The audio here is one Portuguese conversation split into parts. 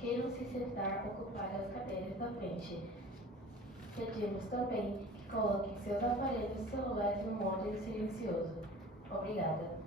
queiram se sentar, ocupar as cadeiras da frente. Pedimos também que coloquem seus aparelhos celulares no modo silencioso. Obrigada.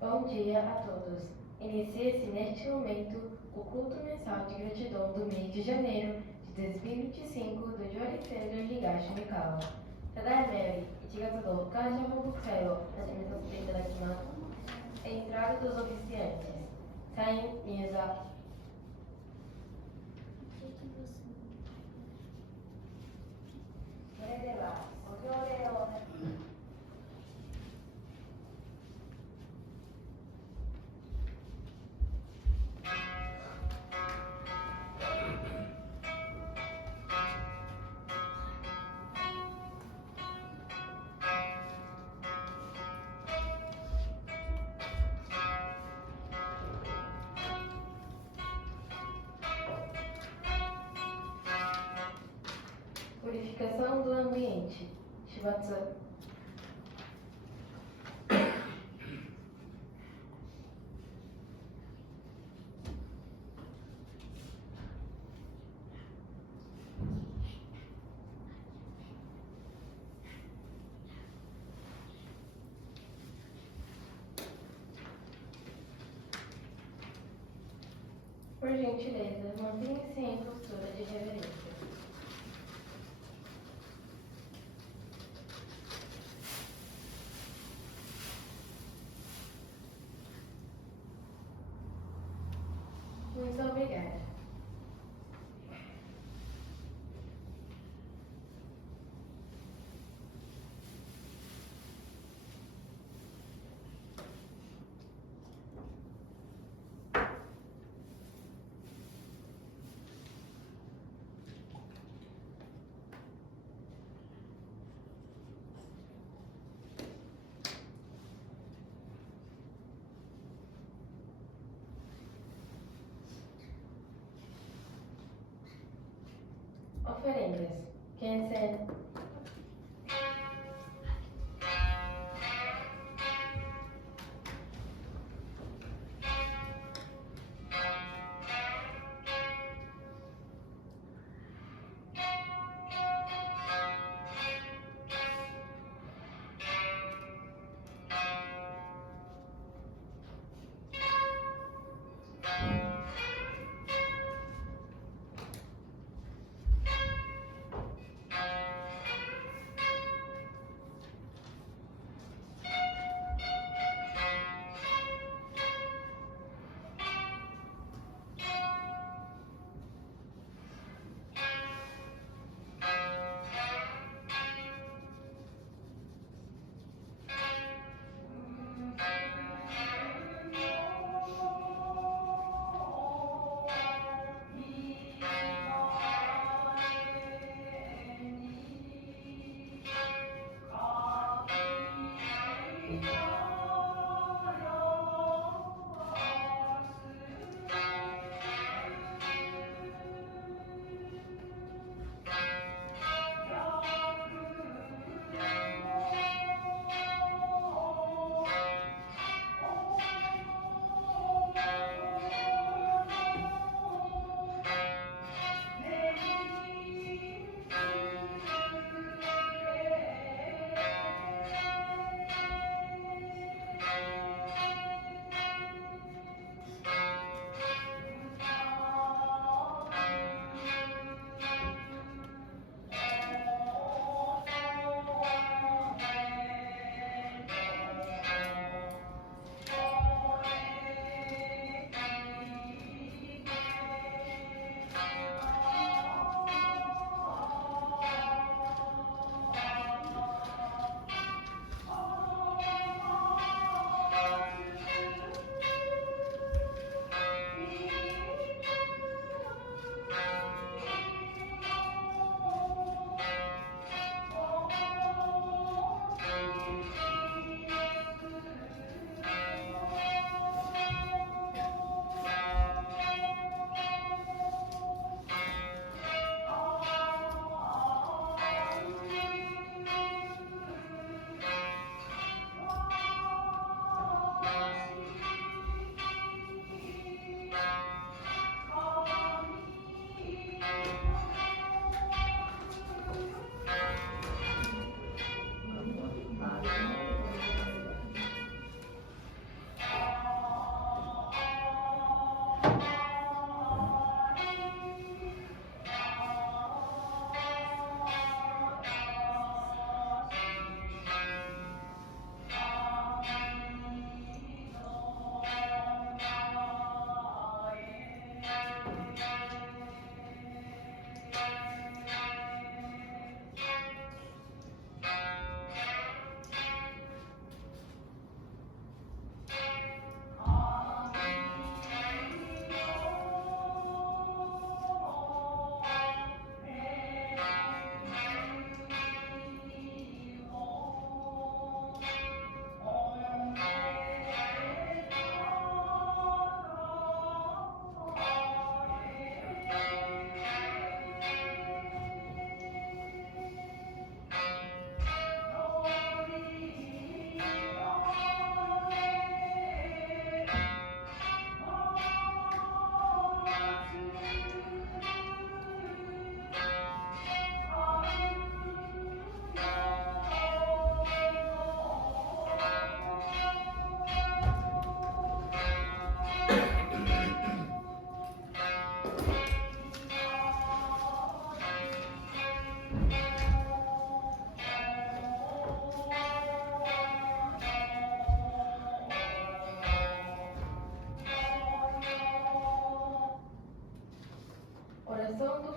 Bom dia a todos. Inicia-se neste momento o culto mensal de gratidão do mês de janeiro de 2025 do Joricendo Higashi Mikawa. Tadaimaより1月号感謝報告会を始めさせていただきます。Entrada dos oficiantes. Saem Miusa. Purificação do ambiente. Shibatsu. Por gentileza, mantenha-se em postura de reverência. Muito obrigada. Oferendas. Cancel.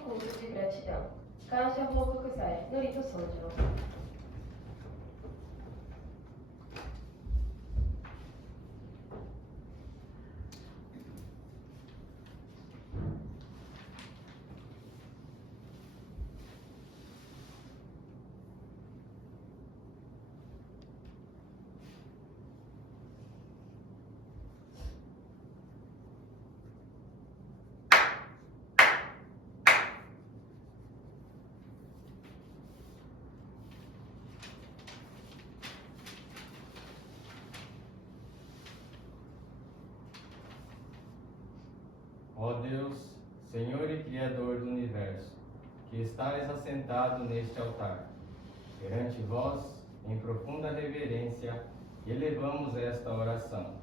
culto de gratidão. Kancha Hokokusai, Norito Sojo. Ó Deus, Senhor e Criador do Universo, que estais assentado neste altar, perante vós, em profunda reverência, elevamos esta oração.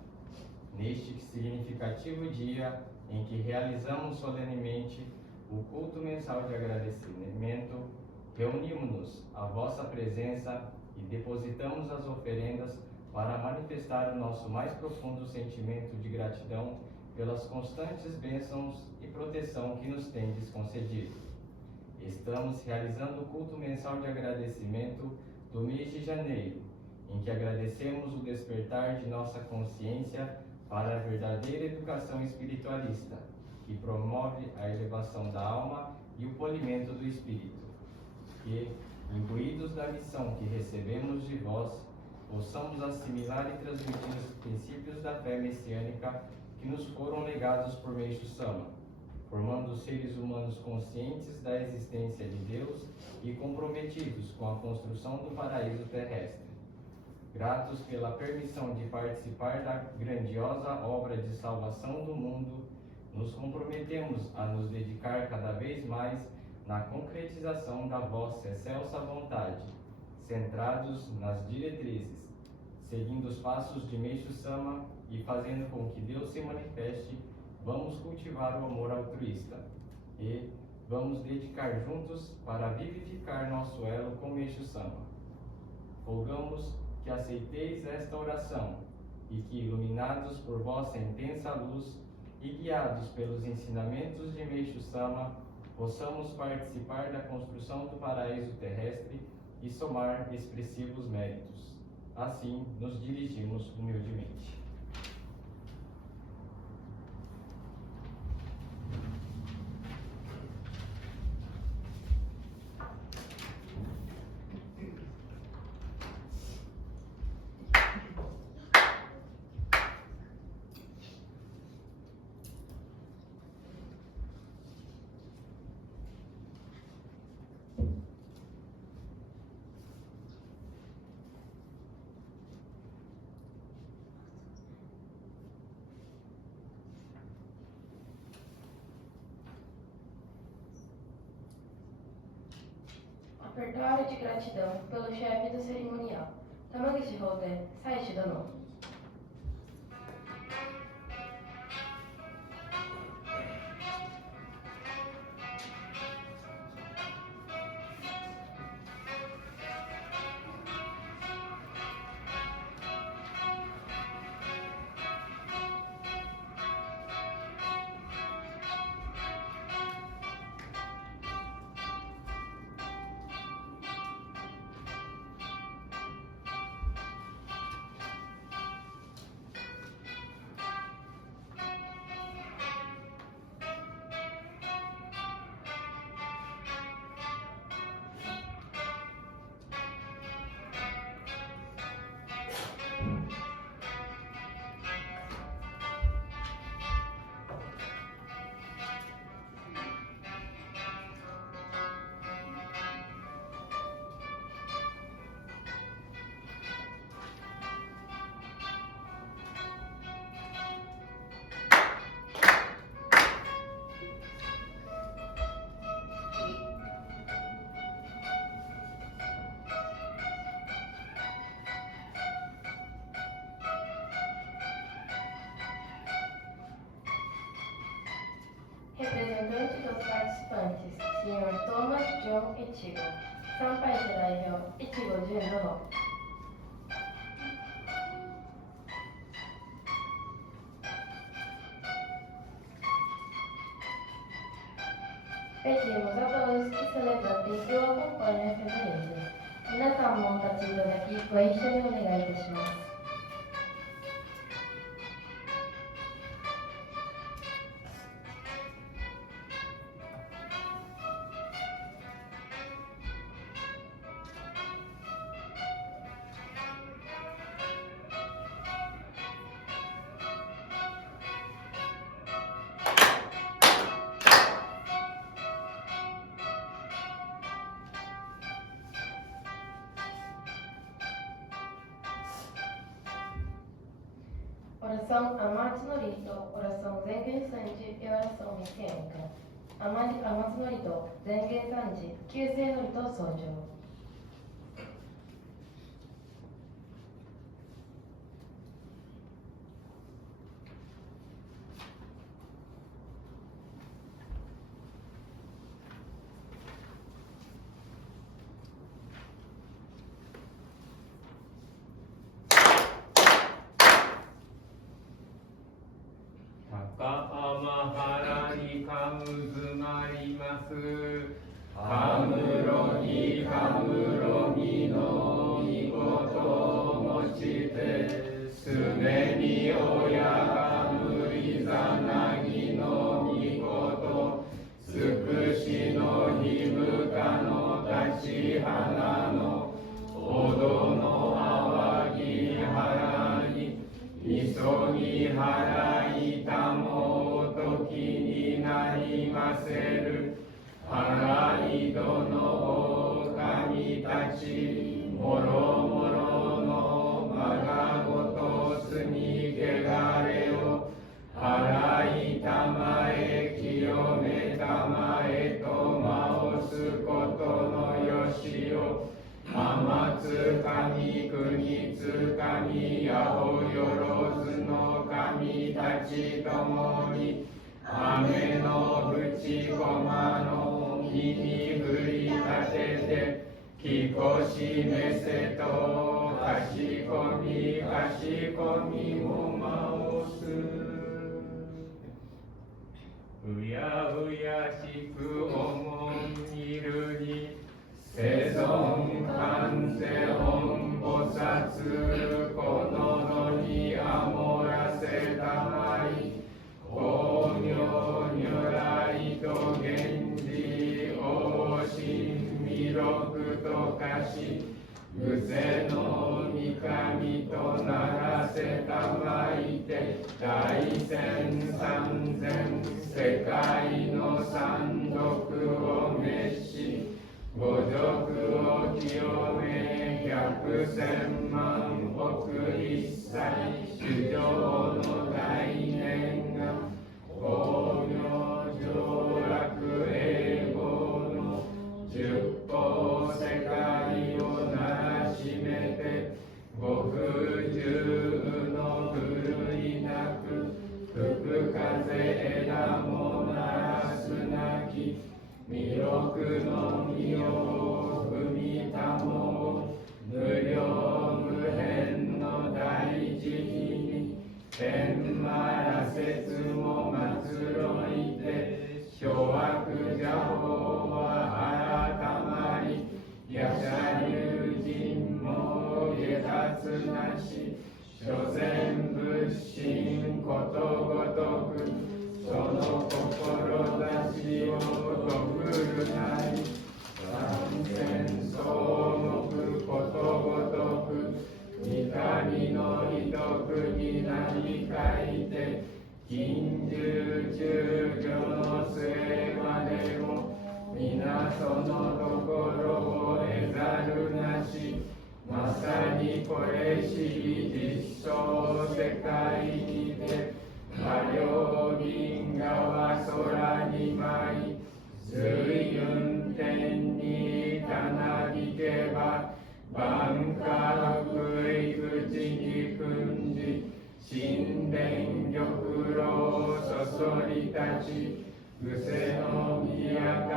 Neste significativo dia em que realizamos solenemente o culto mensal de agradecimento, reunimos-nos à vossa presença e depositamos as oferendas para manifestar o nosso mais profundo sentimento de gratidão pelas constantes bênçãos e proteção que nos tendes concedido. Estamos realizando o culto mensal de agradecimento do mês de janeiro, em que agradecemos o despertar de nossa consciência para a verdadeira educação espiritualista, que promove a elevação da alma e o polimento do espírito. Que, imbuídos da missão que recebemos de vós, possamos assimilar e transmitir os princípios da fé messiânica que nos foram legados por Meishu Sama, formando seres humanos conscientes da existência de Deus e comprometidos com a construção do paraíso terrestre. Gratos pela permissão de participar da grandiosa obra de salvação do mundo, nos comprometemos a nos dedicar cada vez mais na concretização da vossa excelsa vontade, centrados nas diretrizes, seguindo os passos de Meishu Sama e fazendo com que Deus se manifeste, vamos cultivar o amor altruísta e vamos dedicar juntos para vivificar nosso elo com Meishu Sama. Rogamos que aceiteis esta oração e que, iluminados por vossa intensa luz e guiados pelos ensinamentos de Meishu Sama, possamos participar da construção do paraíso terrestre e somar expressivos méritos. Assim, nos dirigimos humildemente. Ofertório de gratidão pelo chefe do cerimonial. Tamagishi Hoden, Saishi Dono. Representante dos participantes, Sr. Thomas John Ichigo. Sanpai Daihyo, Ichigo Jun Dono. Pedimos a todos que se levantem e o acompanhem a reverência. 皆さんもお立ちいただき、ご一緒にお願いいたします。Oração Amados no Rito, oração Zengen Sanji e oração messiânica. Amados no Rito, Zengen Sanji, Kyusei no Rito Sojo.高天原にかむずまります。かむろぎかむろぎのみことをもちて、すねに親かむいざなぎのみこと、つくしのひむかの立ち花の、おどのあわぎはらに、みそぎはらいたもときになりませる。はらいどの狼たち、もろもろのまがごとすにけがれを、はらいたまえ清めたまえとまおすことのよしを、天つかみ国つかみやおよろずの神たちともに、雨のふちこまの日に降り立てて、きこしめせとかしこみもまおす。うやうやしくおもんみるに、世尊観世音菩薩こののにあもらせたまい、法名如来と源氏王神弥勒とかし、無勢の御神とならせたまいて、大千三千世界の三毒を滅し、五毒を清め百千万億一切主上の大念が、法名上楽英語の十方世界をならしめて、ご不自由の狂いなく、吹く風枝もならすなき、弥勒の身を踏みたもう、無量無辺の大慈悲に、天満ら説も祭ろいて、諸悪邪法は改まり、夜叉龍神も下脱なし、所詮仏心ことごとく、その志をとくるなり、三千草木ことごとく、三上の一国なり書いて、近十中魚の末までも、皆そのところを得ざるなし、まさにこれしり実相世界にて、馬両銀河空に舞い、随雲天にたなびけば、万化福井口に訓じ、神殿玉露そそり立ち、伏せの宮方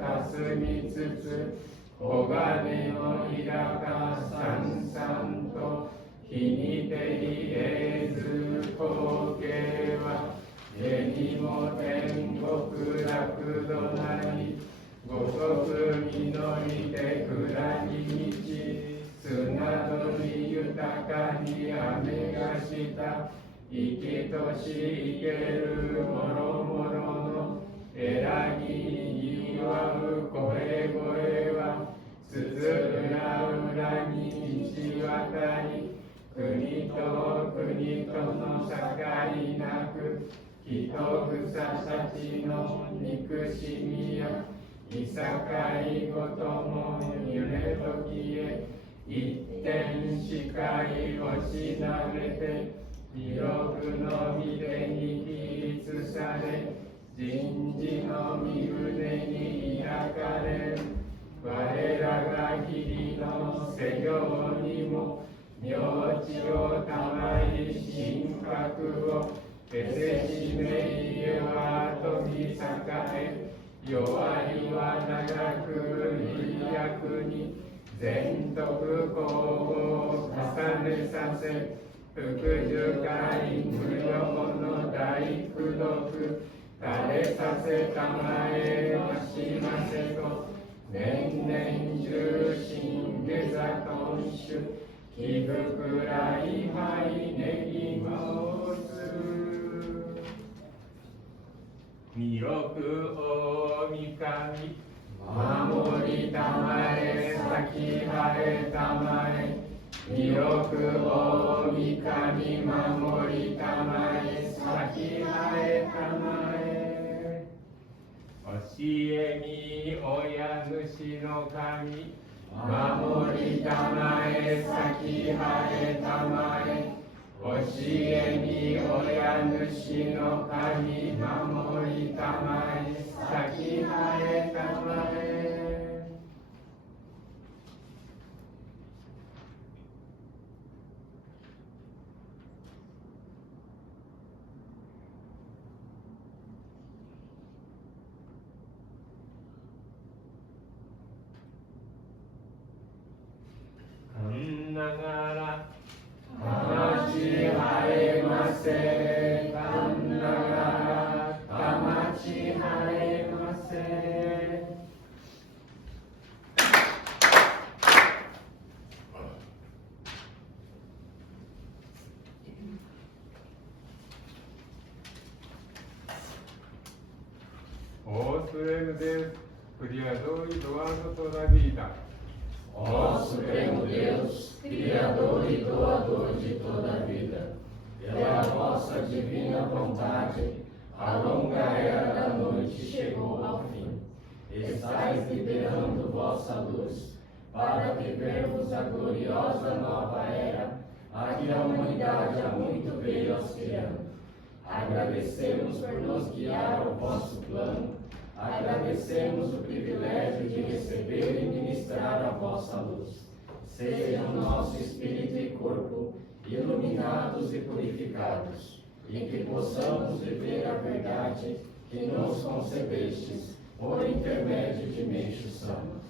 かすみつつ、黄金のひらかさんさんと、日に照りえず光景は、家にも天国楽どなり、五穀実りて下り道、砂どり豊かに雨がした。生きとし生けるもろもろの選ぎに祝う声は、つづらうらに道渡り、国と国との境なく、人草たちの憎しみやいさかいごとも揺れ時へ、一点視界をしなべて、記憶の御手に起立され、人事の身胸に抱かれる。我らが日々の世行にも、名地をたまり神格を、えせしめいは飛び栄え、弱いは長く利益に、全徳功を重ねさせ、福寿会無料の大功徳、垂れさせたまえましませと、年々重心下座頓首、気膨らいはいねぎ申す。弥勒大神、守りたまえ、咲き生えたまえ。弥勒大神、守りたまえ、咲き生えたまえ。教えみ親主の神、守りたまえ、咲き生えたまえ。教えみ親主の神、守りたまえ、咲き生えたまえ。神ながら魂生えませ、神ながら魂生えませ。Ó Supremo Deus, Criador e doador toda a vida. Ó Supremo Deus, Criador e doador de toda a vida, pela vossa divina vontade, a longa era da noite chegou ao fim. Estais liberando vossa luz, para vivermos a gloriosa nova era, a que a humanidade há muito veio aspirando. Agradecemos por nos guiar ao vosso plano, agradecemos o privilégio de receber e ministrar a vossa luz. Sejam nosso espírito e corpo iluminados e purificados, e que possamos viver a verdade que nos concedestes por intermédio de Meixo Sama.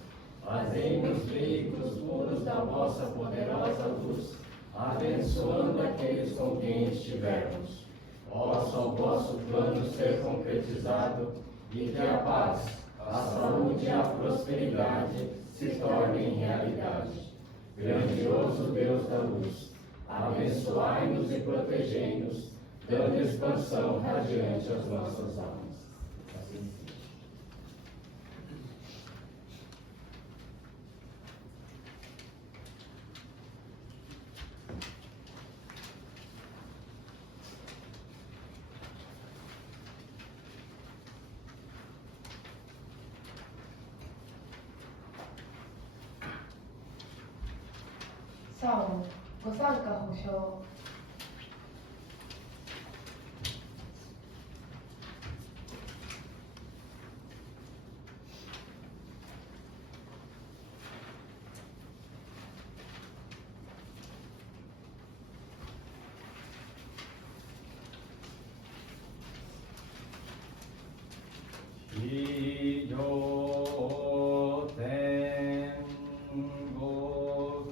Fazei-nos veículos puros da vossa poderosa luz, abençoando aqueles com quem estivermos. Possa o vosso plano ser concretizado e que a paz, a saúde e a prosperidade se tornem realidade. Grandioso Deus da luz, abençoai-nos e protegei-nos, dando expansão radiante às nossas almas. Assim seja.3、ご参加保証。非常天国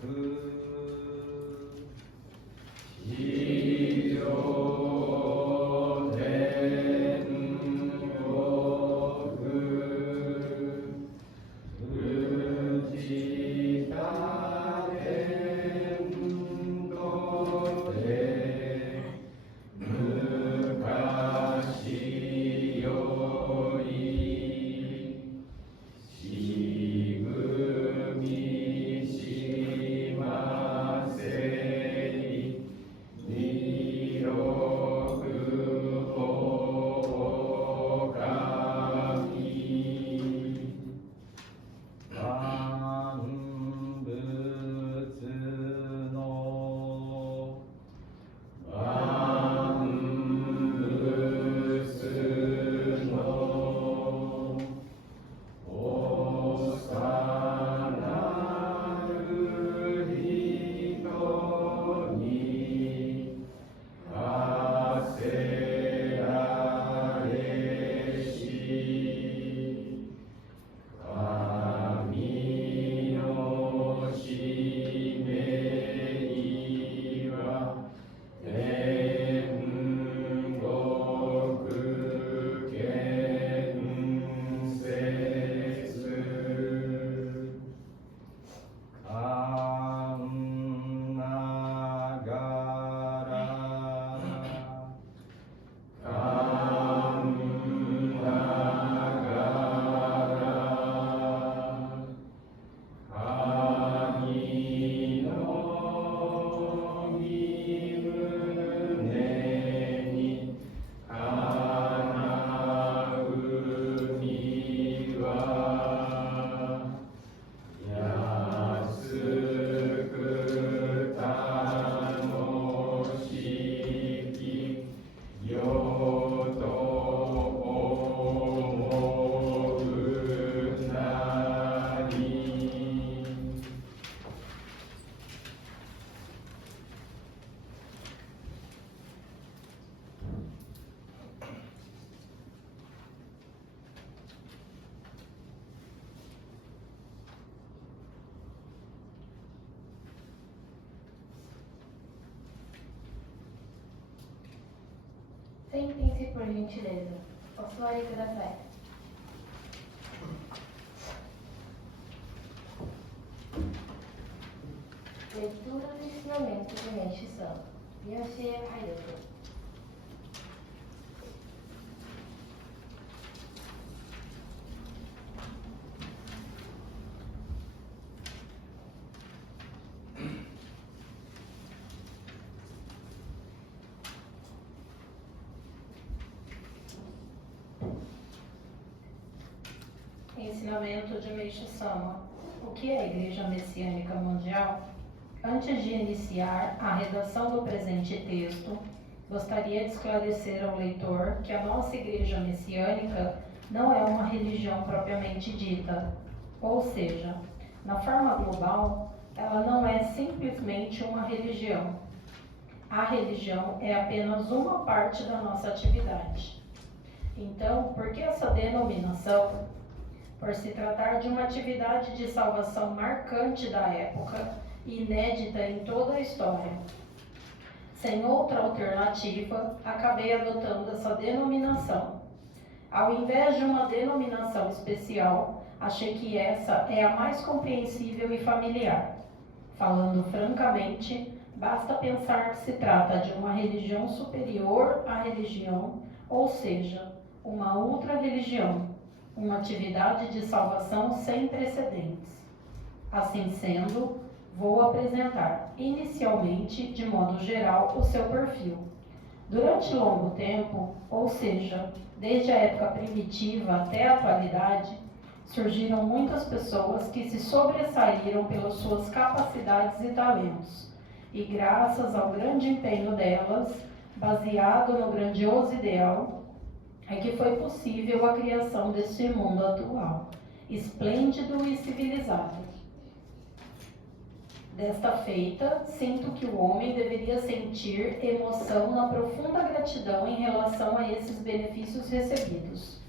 Sentem-se, por gentileza. Ossuário Kudasai. Leitura do ensinamento de Mestre Sama. Miyoshe Hayato. Ensinamento de Mestre Sama. O que é a Igreja Messiânica Mundial? Antes de iniciar a redação do presente texto, gostaria de esclarecer ao leitor que a nossa Igreja Messiânica não é uma religião propriamente dita, ou seja, na forma global, ela não é simplesmente uma religião. A religião é apenas uma parte da nossa atividade. Então, por que essa denominação? Por se tratar de uma atividade de salvação marcante da época e inédita em toda a história. Sem outra alternativa, acabei adotando essa denominação. Ao invés de uma denominação especial, achei que essa é a mais compreensível e familiar. Falando francamente, basta pensar que se trata de uma religião superior à religião, ou seja, uma ultra-religião, uma atividade de salvação sem precedentes. Assim sendo, vou apresentar, inicialmente, de modo geral, o seu perfil. Durante longo tempo, ou seja, desde a época primitiva até a atualidade, surgiram muitas pessoas que se sobressaíram pelas suas capacidades e talentos, e graças ao grande empenho delas, baseado no grandioso ideal, é que foi possível a criação deste mundo atual, esplêndido e civilizado. Desta feita, sinto que o homem deveria sentir emoção na profunda gratidão em relação a esses benefícios recebidos.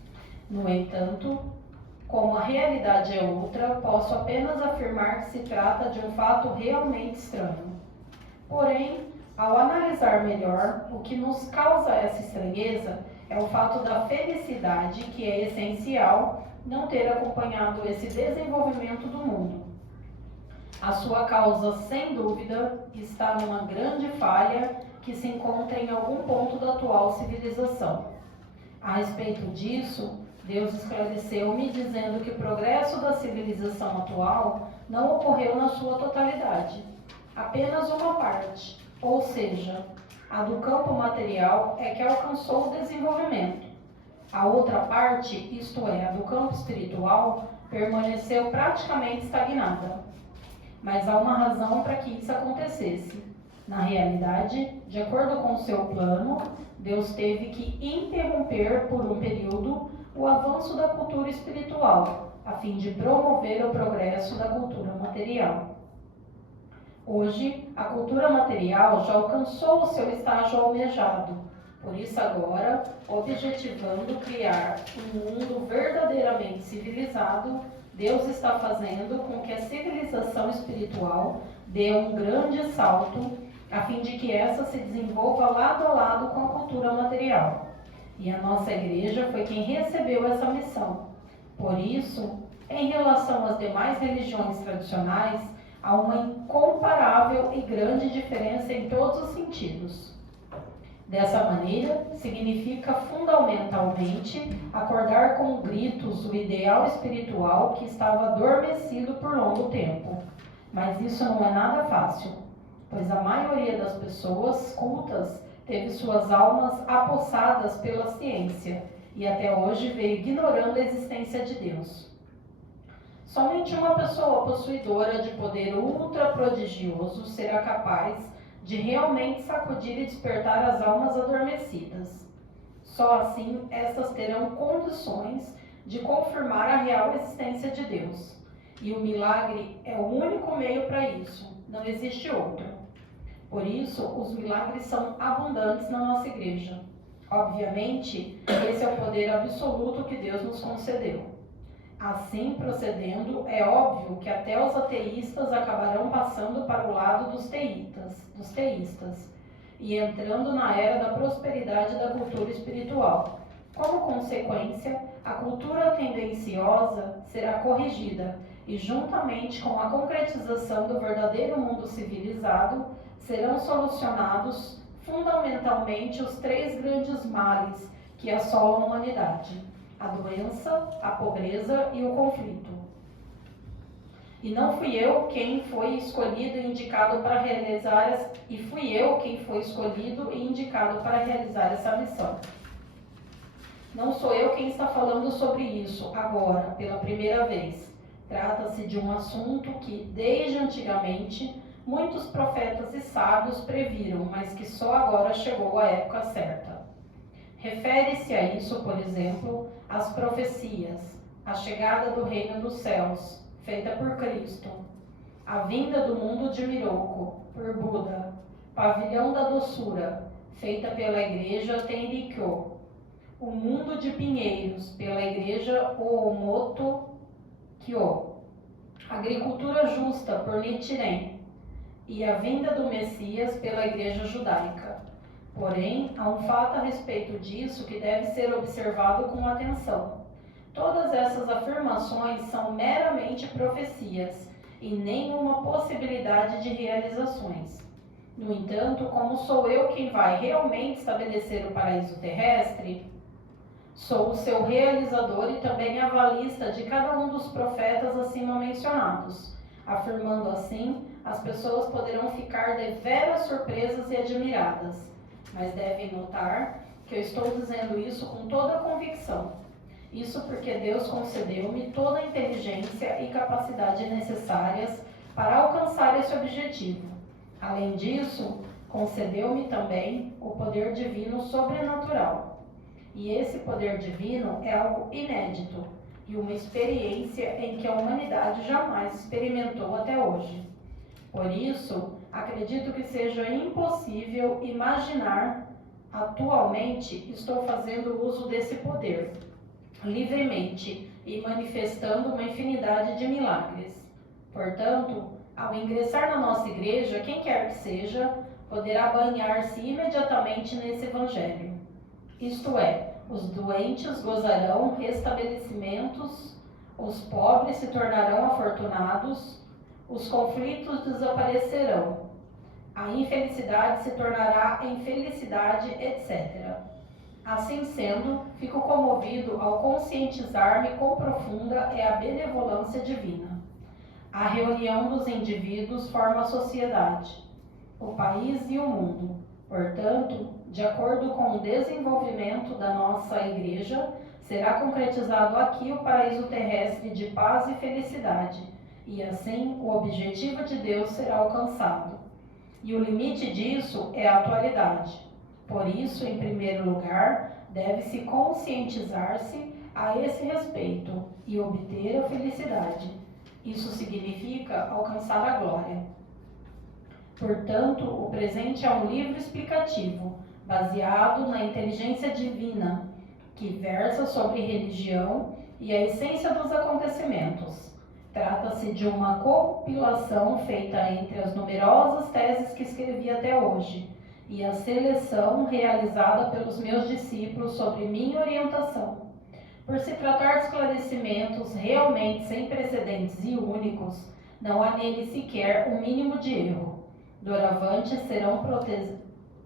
No entanto, como a realidade é outra, posso apenas afirmar que se trata de um fato realmente estranho. Porém, ao analisar melhor, o que nos causa essa estranheza é o fato da felicidade, que é essencial, não ter acompanhado esse desenvolvimento do mundo. A sua causa, sem dúvida, está numa grande falha que se encontra em algum ponto da atual civilização. A respeito disso, Deus esclareceu-me dizendo que o progresso da civilização atual não ocorreu na sua totalidade, apenas uma parte, ou seja, a do campo material é que alcançou o desenvolvimento. A outra parte, isto é, a do campo espiritual, permaneceu praticamente estagnada. Mas há uma razão para que isso acontecesse. Na realidade, de acordo com o seu plano, Deus teve que interromper por um período o avanço da cultura espiritual, a fim de promover o progresso da cultura material. Hoje, a cultura material já alcançou o seu estágio almejado, por isso agora, objetivando criar um mundo verdadeiramente civilizado, Deus está fazendo com que a civilização espiritual dê um grande salto, a fim de que essa se desenvolva lado a lado com a cultura material. E a nossa igreja foi quem recebeu essa missão. Por isso, em relação às demais religiões tradicionais, há uma incomparável e grande diferença em todos os sentidos. Dessa maneira, significa fundamentalmente acordar com gritos o ideal espiritual que estava adormecido por longo tempo. Mas isso não é nada fácil, pois a maioria das pessoas cultas teve suas almas apossadas pela ciência e até hoje veio ignorando a existência de Deus. Somente uma pessoa possuidora de poder ultra prodigioso será capaz de realmente sacudir e despertar as almas adormecidas. Só assim estas terão condições de confirmar a real existência de Deus. E o milagre é o único meio para isso, não existe outro. Por isso, os milagres são abundantes na nossa igreja. Obviamente, esse é o poder absoluto que Deus nos concedeu. Assim procedendo, é óbvio que até os ateístas acabarão passando para o lado dos teístas. e entrando na era da prosperidade da cultura espiritual. Como consequência, a cultura tendenciosa será corrigida e, juntamente com a concretização do verdadeiro mundo civilizado, serão solucionados fundamentalmente os 3 grandes males que assolam a humanidade: a doença, a pobreza e o conflito. E não fui eu quem foi escolhido e indicado para realizar essa missão. Não sou eu quem está falando sobre isso agora, pela primeira vez. Trata-se de um assunto que, desde antigamente, muitos profetas e sábios previram, mas que só agora chegou a época certa. Refere-se a isso, por exemplo, às profecias, a chegada do reino dos céus, feita por Cristo, a vinda do mundo de Miroku, por Buda, pavilhão da doçura, feita pela igreja Tenrikyo, o mundo de pinheiros, pela igreja Oomoto Kyo, agricultura justa, por Nichiren, e a vinda do Messias pela igreja judaica. Porém, há um fato a respeito disso que deve ser observado com atenção. Todas essas afirmações são meramente profecias e nenhuma possibilidade de realizações. No entanto, como sou eu quem vai realmente estabelecer o paraíso terrestre, sou o seu realizador e também avalista de cada um dos profetas acima mencionados. Afirmando assim, as pessoas poderão ficar deveras surpresas e admiradas, mas devem notar que eu estou dizendo isso com toda a convicção. Isso porque Deus concedeu-me toda a inteligência e capacidade necessárias para alcançar esse objetivo. Além disso, concedeu-me também o poder divino sobrenatural. E esse poder divino é algo inédito e uma experiência em que a humanidade jamais experimentou até hoje. Por isso, acredito que seja impossível imaginar. Atualmente, estou fazendo uso desse poder livremente e manifestando uma infinidade de milagres. Portanto, ao ingressar na nossa igreja, quem quer que seja, poderá banhar-se imediatamente nesse evangelho. Isto é, os doentes gozarão restabelecimentos, os pobres se tornarão afortunados, os conflitos desaparecerão, a infelicidade se tornará em felicidade, etc. Assim sendo, fico comovido ao conscientizar-me quão profunda é a benevolência divina. A reunião dos indivíduos forma a sociedade, o país e o mundo. Portanto, de acordo com o desenvolvimento da nossa igreja, será concretizado aqui o paraíso terrestre de paz e felicidade, e assim o objetivo de Deus será alcançado. E o limite disso é a atualidade. Por isso, em primeiro lugar, deve-se conscientizar-se a esse respeito e obter a felicidade. Isso significa alcançar a glória. Portanto, o presente é um livro explicativo, baseado na inteligência divina, que versa sobre religião e a essência dos acontecimentos. Trata-se de uma compilação feita entre as numerosas teses que escrevi até hoje e a seleção realizada pelos meus discípulos sobre minha orientação. Por se tratar de esclarecimentos realmente sem precedentes e únicos, não há nele sequer um mínimo de erro. Doravante serão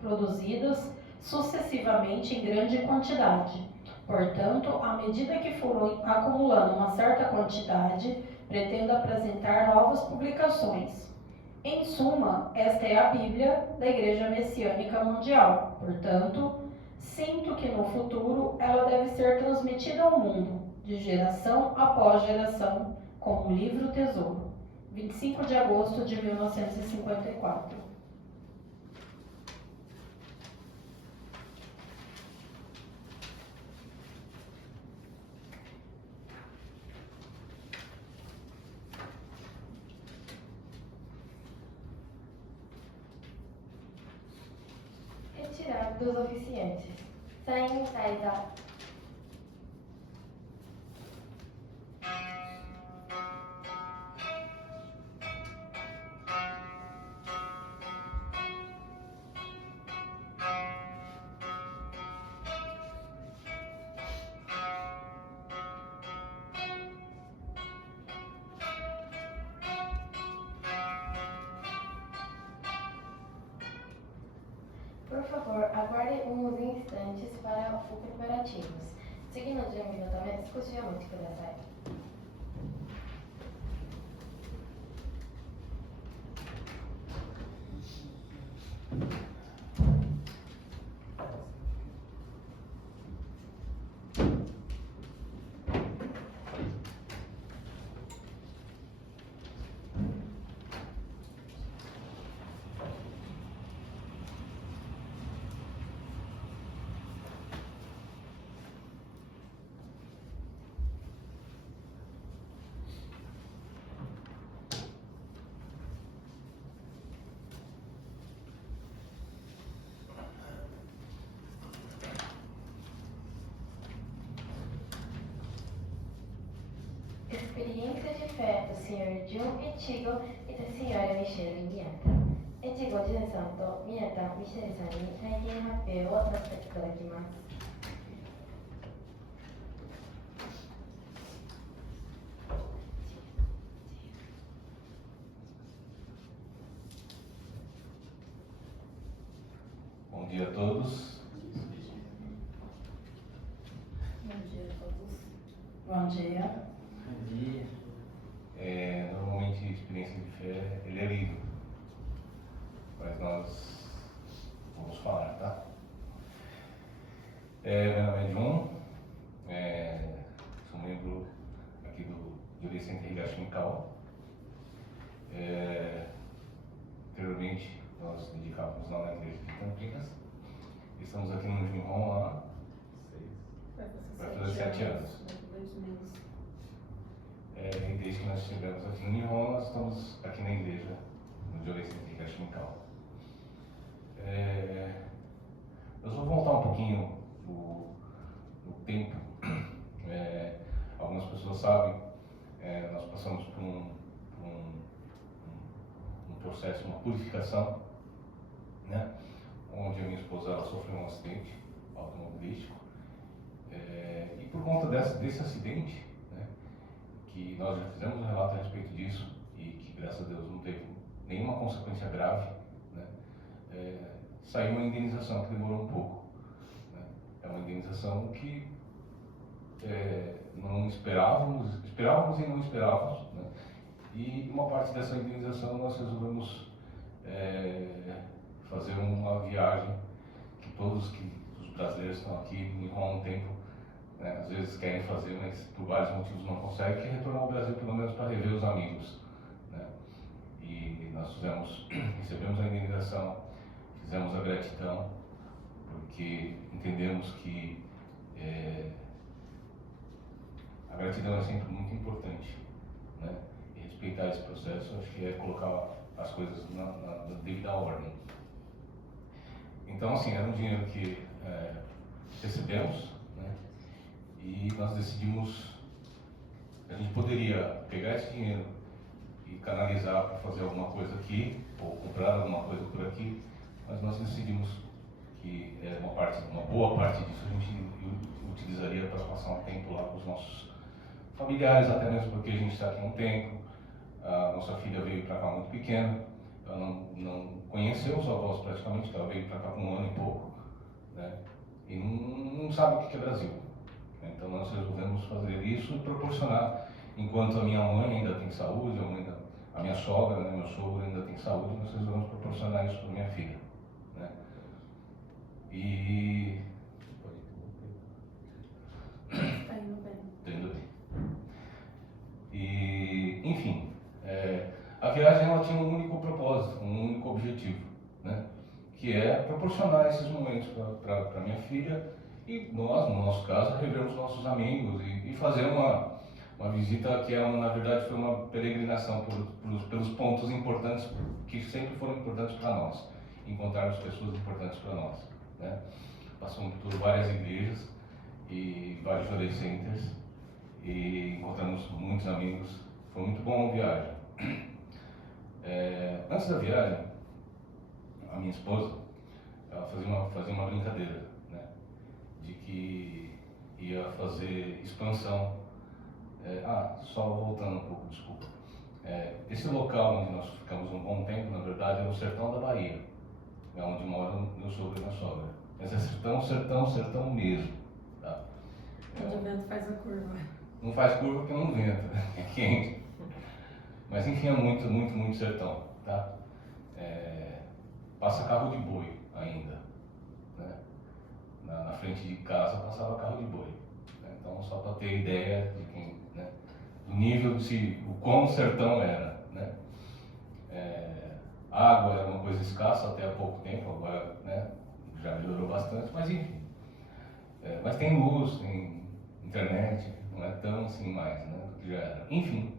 produzidos sucessivamente em grande quantidade. Portanto, à medida que for acumulando uma certa quantidade, pretendo apresentar novas publicações. Em suma, esta é a Bíblia da Igreja Messiânica Mundial. Portanto, sinto que no futuro ela deve ser transmitida ao mundo, de geração após geração, como um livro tesouro. 25 de agosto de 1954. Retirado dos oficiantes. Saem Taida. Por favor, aguardem uns instantes para o preparativos. 次の準備のため少しお待ちください。Experiência de fé do Sr. Jun Ichigo e da Sra. Michelle Miyata。越後淳さんと宮田ミシェルさんに体験発表をさせていただきます。Bom dia a todos. Bom dia a todos. Bom dia. Normalmente a experiência de fé ele é lido, mas nós vamos falar, tá? Meu nome é Jun, sou membro aqui do Jurei Center Higashi Mikao. Anteriormente nós dedicávamos lá na igreja de Campinas. Estamos aqui no Junhon há 7 anos. E desde que nós estivemos aqui no Nihon, nós estamos aqui na igreja, no Jurei Center Higashi Mikao. Eu vou voltar um pouquinho no tempo. Algumas pessoas sabem, nós passamos por um processo, uma purificação, né? Onde a minha esposa ela sofreu um acidente automobilístico. E por conta desse acidente, que nós já fizemos um relato a respeito disso e que, graças a Deus, não teve nenhuma consequência grave, né? Saiu uma indenização que demorou um pouco, né? É uma indenização que não esperávamos e não esperávamos, né? E uma parte dessa indenização nós resolvemos fazer uma viagem que todos os brasileiros estão aqui há um tempo, né, às vezes querem fazer, mas por vários motivos não conseguem, que é retornar ao Brasil pelo menos para rever os amigos, né? E nós recebemos a indenização, fizemos a gratidão, porque entendemos que a gratidão é sempre muito importante, né? E respeitar esse processo, acho que é colocar as coisas na devida ordem. Então, assim, era um dinheiro que recebemos, né? E nós decidimos que a gente poderia pegar esse dinheiro e canalizar para fazer alguma coisa aqui, ou comprar alguma coisa por aqui, mas nós decidimos que uma boa parte disso a gente utilizaria para passar um tempo lá com os nossos familiares, até mesmo porque a gente está aqui há um tempo. A nossa filha veio para cá muito pequena, ela não conheceu os avós praticamente, ela veio para cá com 1 ano e pouco, né? E não sabe o que é Brasil. Então nós resolvemos fazer isso e proporcionar, enquanto a minha mãe ainda tem saúde, a minha sogra, né, meu sogro ainda tem saúde, nós resolvemos proporcionar isso para minha filha, né? E Está indo bem. Tá indo bem. E, enfim, a viagem ela tinha um único propósito, um único objetivo, né? Que é proporcionar esses momentos para minha filha e nós, no nosso caso, revermos nossos amigos e fazer uma visita que na verdade foi uma peregrinação pelos pontos importantes que sempre foram importantes para nós, encontrarmos pessoas importantes para nós, né? Passamos por várias igrejas e vários Jurei Centers e encontramos muitos amigos. Foi muito bom a viagem. Antes da viagem, a minha esposa ela fazia uma brincadeira, né, de que ia fazer expansão. Só voltando um pouco, desculpa. Esse local onde nós ficamos um bom tempo, na verdade, é o sertão da Bahia, é onde mora meu sogro e minha sogra. Mas é sertão, sertão, sertão mesmo, tá? Onde o vento faz a curva. Não faz curva porque não venta, é quente. Mas enfim, é muito, muito, muito sertão, tá? Passa carro de boi ainda, né? Na frente de casa passava carro de boi, né? Então, só para ter ideia de quem, né? Do nível de o quão sertão era, né? Água era uma coisa escassa até há pouco tempo, agora, né? Já melhorou bastante, mas enfim. Mas tem luz, tem internet, não é tão assim mais, né? Do que já era. Enfim.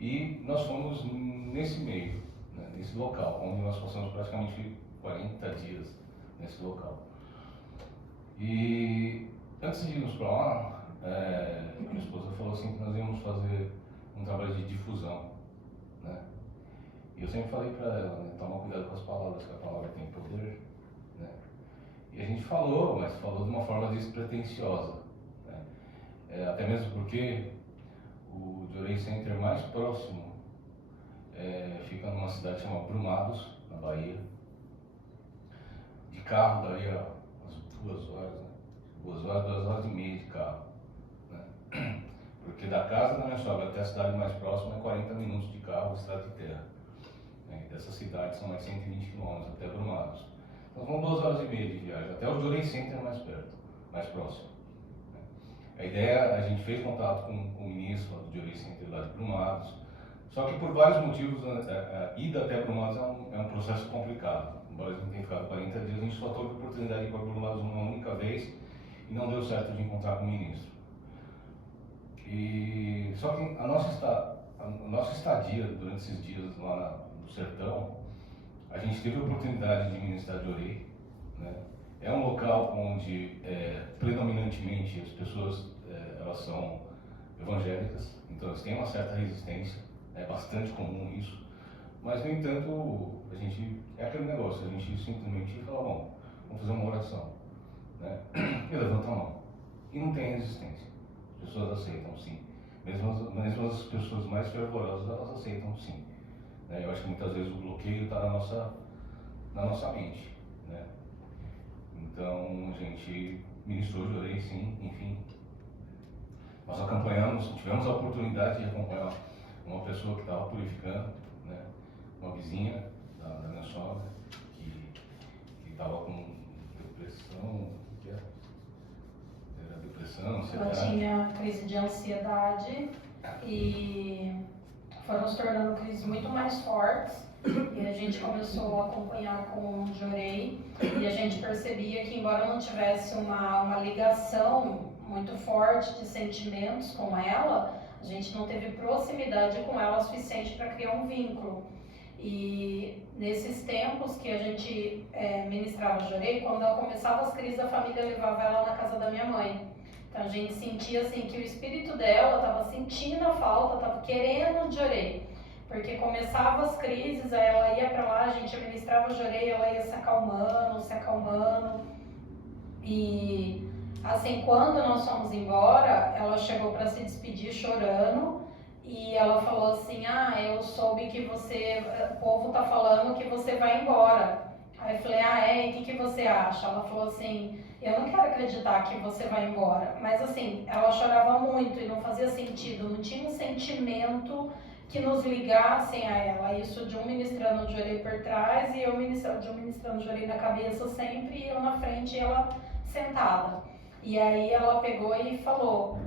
E nós fomos nesse meio, né? Nesse local, onde nós passamos praticamente 40 dias nesse local. E antes de irmos para lá, minha esposa falou assim que nós íamos fazer um trabalho de difusão, né? E eu sempre falei para ela, né, tomar cuidado com as palavras, que a palavra tem poder, né? E a gente falou, mas falou de uma forma despretensiosa, né? Até mesmo porque o Jorei Center mais próximo fica numa cidade chamada Brumados, na Bahia. De carro daria umas 2 horas, né? 2 horas e meia de carro, né? Porque da casa da minha sogra até a cidade mais próxima é 40 minutos de carro, estrada de terra, né? E dessa cidade são mais 120 quilômetros até Brumados. Então são 2 horas e meia de viagem, até o Jorei Center é mais perto, mais próximo. A ideia, a gente fez contato com o ministro do Jorei Center lá de Brumados, só que por vários motivos a ida até Brumados é um processo complicado. Embora a gente tenha ficado 40 dias, a gente só teve a oportunidade de ir para Brumados uma única vez e não deu certo de encontrar com o ministro. E só que a nossa estadia durante esses dias lá no sertão, a gente teve a oportunidade de ministrar Jorei, né? É um local onde predominantemente as pessoas elas são evangélicas, então eles têm uma certa resistência, é bastante comum isso, mas no entanto é aquele negócio, a gente simplesmente fala, bom, vamos fazer uma oração, né? E levanta a mão, e não tem resistência, as pessoas aceitam sim, mesmo as pessoas mais fervorosas elas aceitam sim, né? Eu acho que muitas vezes o bloqueio está na nossa mente, né? Então a gente ministrou, Jorei sim, enfim. Nós tivemos a oportunidade de acompanhar uma pessoa que estava purificando, né? Uma vizinha da minha sogra, que estava com depressão, o que é? Era depressão, Ela tinha crise de ansiedade e foram se tornando crises muito mais fortes. E a gente começou a acompanhar com o Jorei e a gente percebia que, embora não tivesse uma ligação muito forte de sentimentos com ela, a gente não teve proximidade com ela o suficiente para criar um vínculo. E nesses tempos que a gente ministrava Jorei, quando ela começava as crises, a família levava ela na casa da minha mãe. Então a gente sentia assim que o espírito dela estava sentindo a falta, estava querendo Jorei. Porque começava as crises, aí ela ia para lá, a gente administrava Jorei, ela ia se acalmando. E assim, quando nós fomos embora, ela chegou para se despedir chorando e ela falou assim, eu soube que o povo tá falando que você vai embora. Aí eu falei, e o que você acha? Ela falou assim, eu não quero acreditar que você vai embora. Mas assim, ela chorava muito e não fazia sentido, não tinha um sentimento que nos ligassem a ela, isso de um ministrando o Jorei por trás e eu ministrando o Jorei na cabeça sempre, e eu na frente e ela sentada. E aí ela pegou e falou,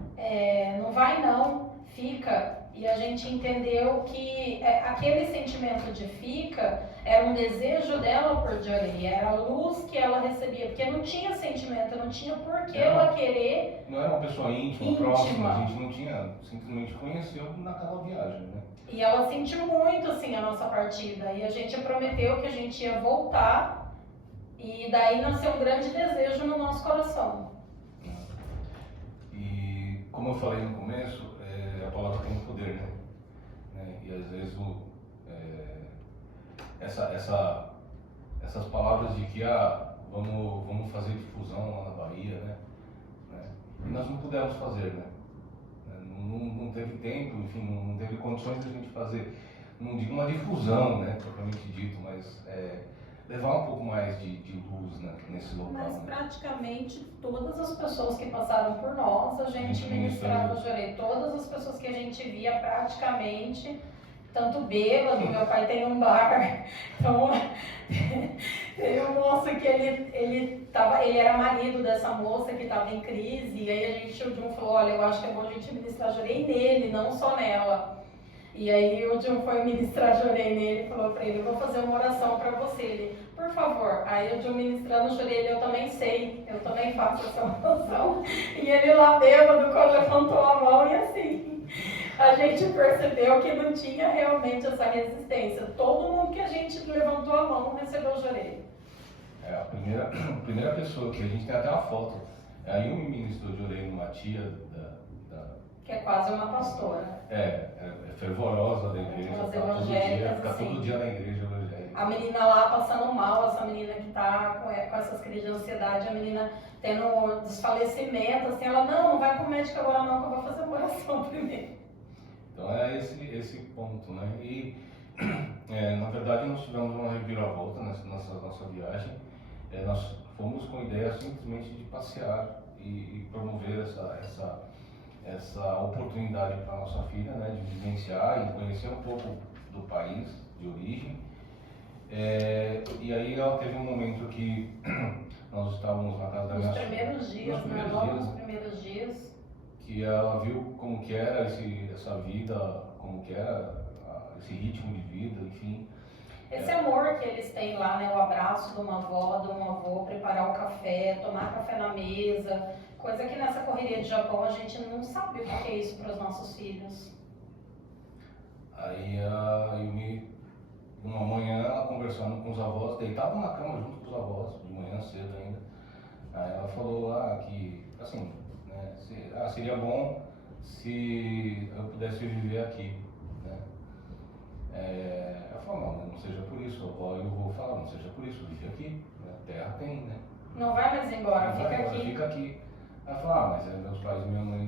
não vai não, fica. E a gente entendeu que aquele sentimento de fica era um desejo dela por Jorei, era a luz que ela recebia, porque não tinha sentimento, não tinha por que ela querer. Não era uma pessoa íntima, próxima, a gente não tinha, simplesmente conheceu naquela viagem, né? E ela sentiu muito assim a nossa partida, e a gente prometeu que a gente ia voltar, e daí nasceu um grande desejo no nosso coração. E como eu falei no começo, a palavra tem poder, né? E às vezes essas palavras de que vamos fazer difusão lá na Bahia, né? E nós não pudemos fazer, né? Não teve tempo, enfim, não teve condições de a gente fazer. não digo uma difusão, né, propriamente dito, mas levar um pouco mais de luz, né, nesse local. Mas né? praticamente todas as pessoas que passaram por nós, a gente ministrava Jorei. Todas as pessoas que a gente via praticamente, tanto bêbado, meu pai tem um bar, então teve um moço que ele era marido dessa moça que estava em crise, e aí o Jun falou, olha, eu acho que é bom a gente ministrar Jorei nele, não só nela. E aí o Jun foi ministrar Jorei nele e falou pra ele, eu vou fazer uma oração pra você. Ele, por favor. Aí o Jun ministrando Jorei, eu também sei, eu também faço essa oração. E ele lá bêbado, quando levantou a mão, e assim, a gente percebeu que não tinha realmente essa resistência. Todo mundo que a gente levantou a mão recebeu Jorei. A primeira pessoa que a gente tem até uma foto, aí um ministro Jorei numa tia Que é quase uma pastora. É fervorosa da igreja, As tá todo evangélicas, dia, fica assim. todo dia na igreja evangélica. A menina lá passando mal, essa menina que tá com essas crises de ansiedade, a menina tendo um desfalecimento, assim, ela, não vai pro médico agora não, que eu vou fazer uma oração primeiro. Então é esse ponto, né? E na verdade nós tivemos uma reviravolta nessa nossa viagem. Nós fomos com a ideia simplesmente de passear e promover essa oportunidade para a nossa filha, né, de vivenciar e conhecer um pouco do país de origem. E aí ela teve um momento que nós estávamos na casa da minha sogra. Nos primeiros dias. Que ela viu como que era essa vida, como que era esse ritmo de vida, enfim. Esse amor que eles têm lá, né, o abraço de uma avó, de um avô, preparar o café, tomar café na mesa, coisa que nessa correria de Japão a gente não sabe o que é isso para os nossos filhos. Aí uma manhã, ela conversando com os avós, deitava na cama junto com os avós, de manhã cedo ainda. Aí ela falou que, assim, né, seria bom se eu pudesse viver aqui, né? Ela falou, não seja por isso, eu vou falar, não seja por isso, vive aqui, né? Terra tem, né? Não vai mais embora, Não fica vai embora, aqui. Fica aqui. Ela falou, mas meus pais e minha mãe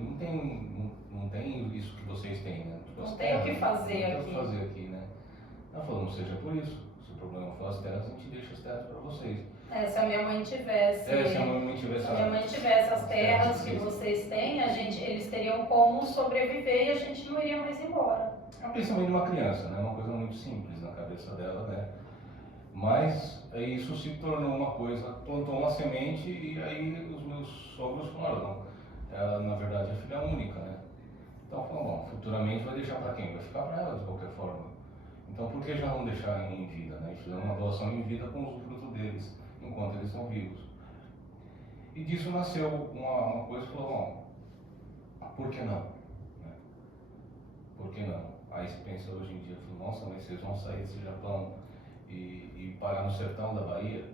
não tem isso que vocês têm, né? Tipo, Não as tem o que terras, fazer não tem o aqui. que fazer aqui, né? Ela falou, não seja por isso. Se o problema for as terras, a gente deixa as terras para vocês. Se a minha mãe tivesse, Se a minha mãe tivesse, se a minha mãe tivesse as terras que vocês têm, eles teriam como sobreviver e a gente não iria mais embora. É um pensamento de uma criança, né? Uma coisa muito simples na cabeça dela, né? Mas isso se tornou uma coisa, plantou uma semente e aí os meus sogros falaram, não, ela na verdade é filha única, né? Então falaram, bom, futuramente vai deixar para quem? Vai ficar para ela de qualquer forma. Então por que já não deixar em vida, né? E fizeram uma doação em vida com o usufruto deles, enquanto eles estão vivos. E disso nasceu uma coisa que falou, bom, por que não? Né? Por que não? Aí você pensa hoje em dia, nossa, mas vocês vão sair desse Japão e parar no sertão da Bahia?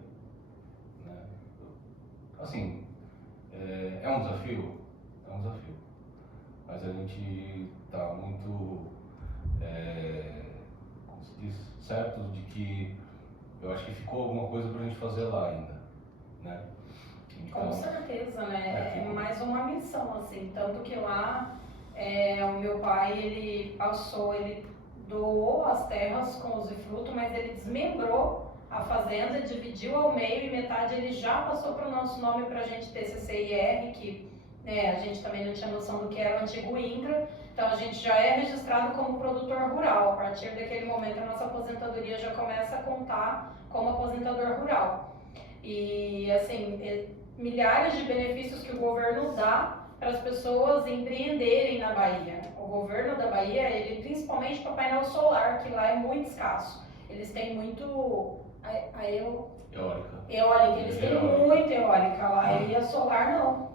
Né? Assim, é um desafio? É um desafio. Mas a gente está muito, como se diz, certo de que eu acho que ficou alguma coisa para a gente fazer lá ainda, né? Então, Com certeza, né? É mais uma missão, assim, tanto que lá o meu pai, ele doou as terras com usufruto, mas ele desmembrou a fazenda, dividiu ao meio e metade ele já passou para o nosso nome para a gente ter CCIR, que a gente também não tinha noção do que era o antigo INCRA, então a gente já é registrado como produtor rural. A partir daquele momento a nossa aposentadoria já começa a contar como aposentador rural. E assim, milhares de benefícios que o governo dá para as pessoas empreenderem na Bahia. O governo da Bahia, ele principalmente para painel solar, que lá é muito escasso. Eles têm muito eólica, eles têm muita eólica lá, e a solar não.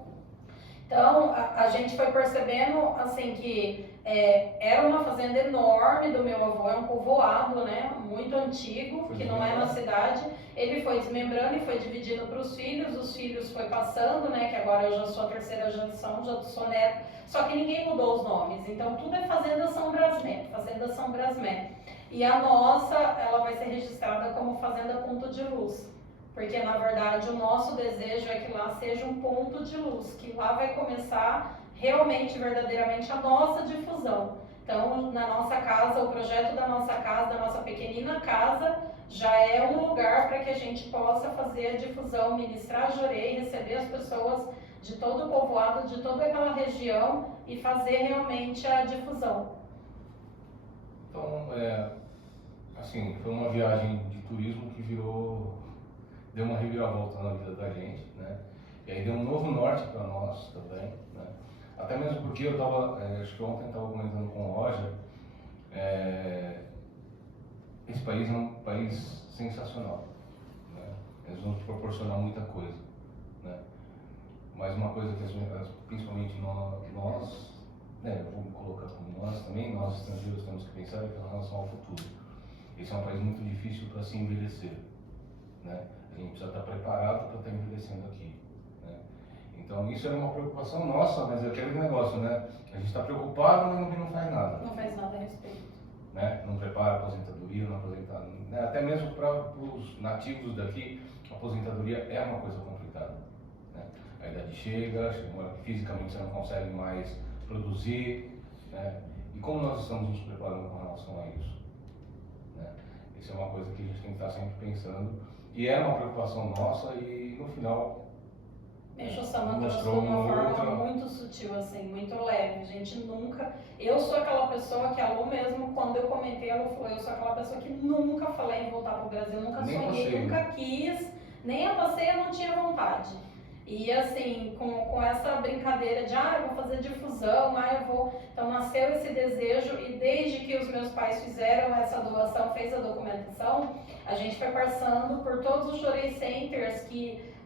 Então, a gente foi percebendo, assim, que era uma fazenda enorme do meu avô, é um povoado, né, muito antigo, que não é na cidade. Ele foi desmembrando e foi dividindo para os filhos foi passando, né, que agora eu já sou a terceira geração, já sou neto, só que ninguém mudou os nomes. Então, tudo é Fazenda São Brasmé. E a nossa, ela vai ser registrada como Fazenda Ponto de Luz. Porque, na verdade, o nosso desejo é que lá seja um ponto de luz, que lá vai começar realmente, verdadeiramente, a nossa difusão. Então, na nossa casa, o projeto da nossa casa, da nossa pequenina casa, já é um lugar para que a gente possa fazer a difusão, ministrar Jorei, receber as pessoas de todo o povoado, de toda aquela região e fazer realmente a difusão. Então, assim, foi uma viagem de turismo que deu uma reviravolta na vida da gente, né? E aí deu um novo norte para nós também, né? Até mesmo porque eu estava, acho que ontem estava comentando com o Roger, esse país é um país sensacional, né? Eles vão te proporcionar muita coisa, né? Mas uma coisa que principalmente nós, eu vou me colocar como nós também, nós estrangeiros temos que pensar em relação ao futuro. Esse é um país muito difícil para se envelhecer, né? A gente precisa estar preparado para estar envelhecendo aqui, né? Então isso era uma preocupação nossa, mas é aquele negócio, né? A gente está preocupado, mas não faz nada. Não faz nada a respeito. Né? Não prepara a aposentadoria, não aposenta, né? Até mesmo para os nativos daqui, a aposentadoria é uma coisa complicada, né? A idade chega uma hora que fisicamente você não consegue mais produzir, né? E como nós estamos nos preparando com relação a isso, né? Isso é uma coisa que a gente tem que estar sempre pensando, e é uma preocupação nossa, e no final Meixo Sama mostrou de uma forma outra... muito sutil, assim, muito leve. A gente nunca... Eu sou aquela pessoa que a Lu mesmo, quando eu comentei, ela falou, eu sou aquela pessoa que nunca falei em voltar para o Brasil, nunca Nem sonhei, passeio. nunca quis, nem a passeio eu não tinha vontade. E assim, com essa brincadeira de, eu vou fazer difusão, eu vou... Então nasceu esse desejo, e desde que os meus pais fizeram essa doação, fez a documentação, a gente foi passando por todos os Jorei Centers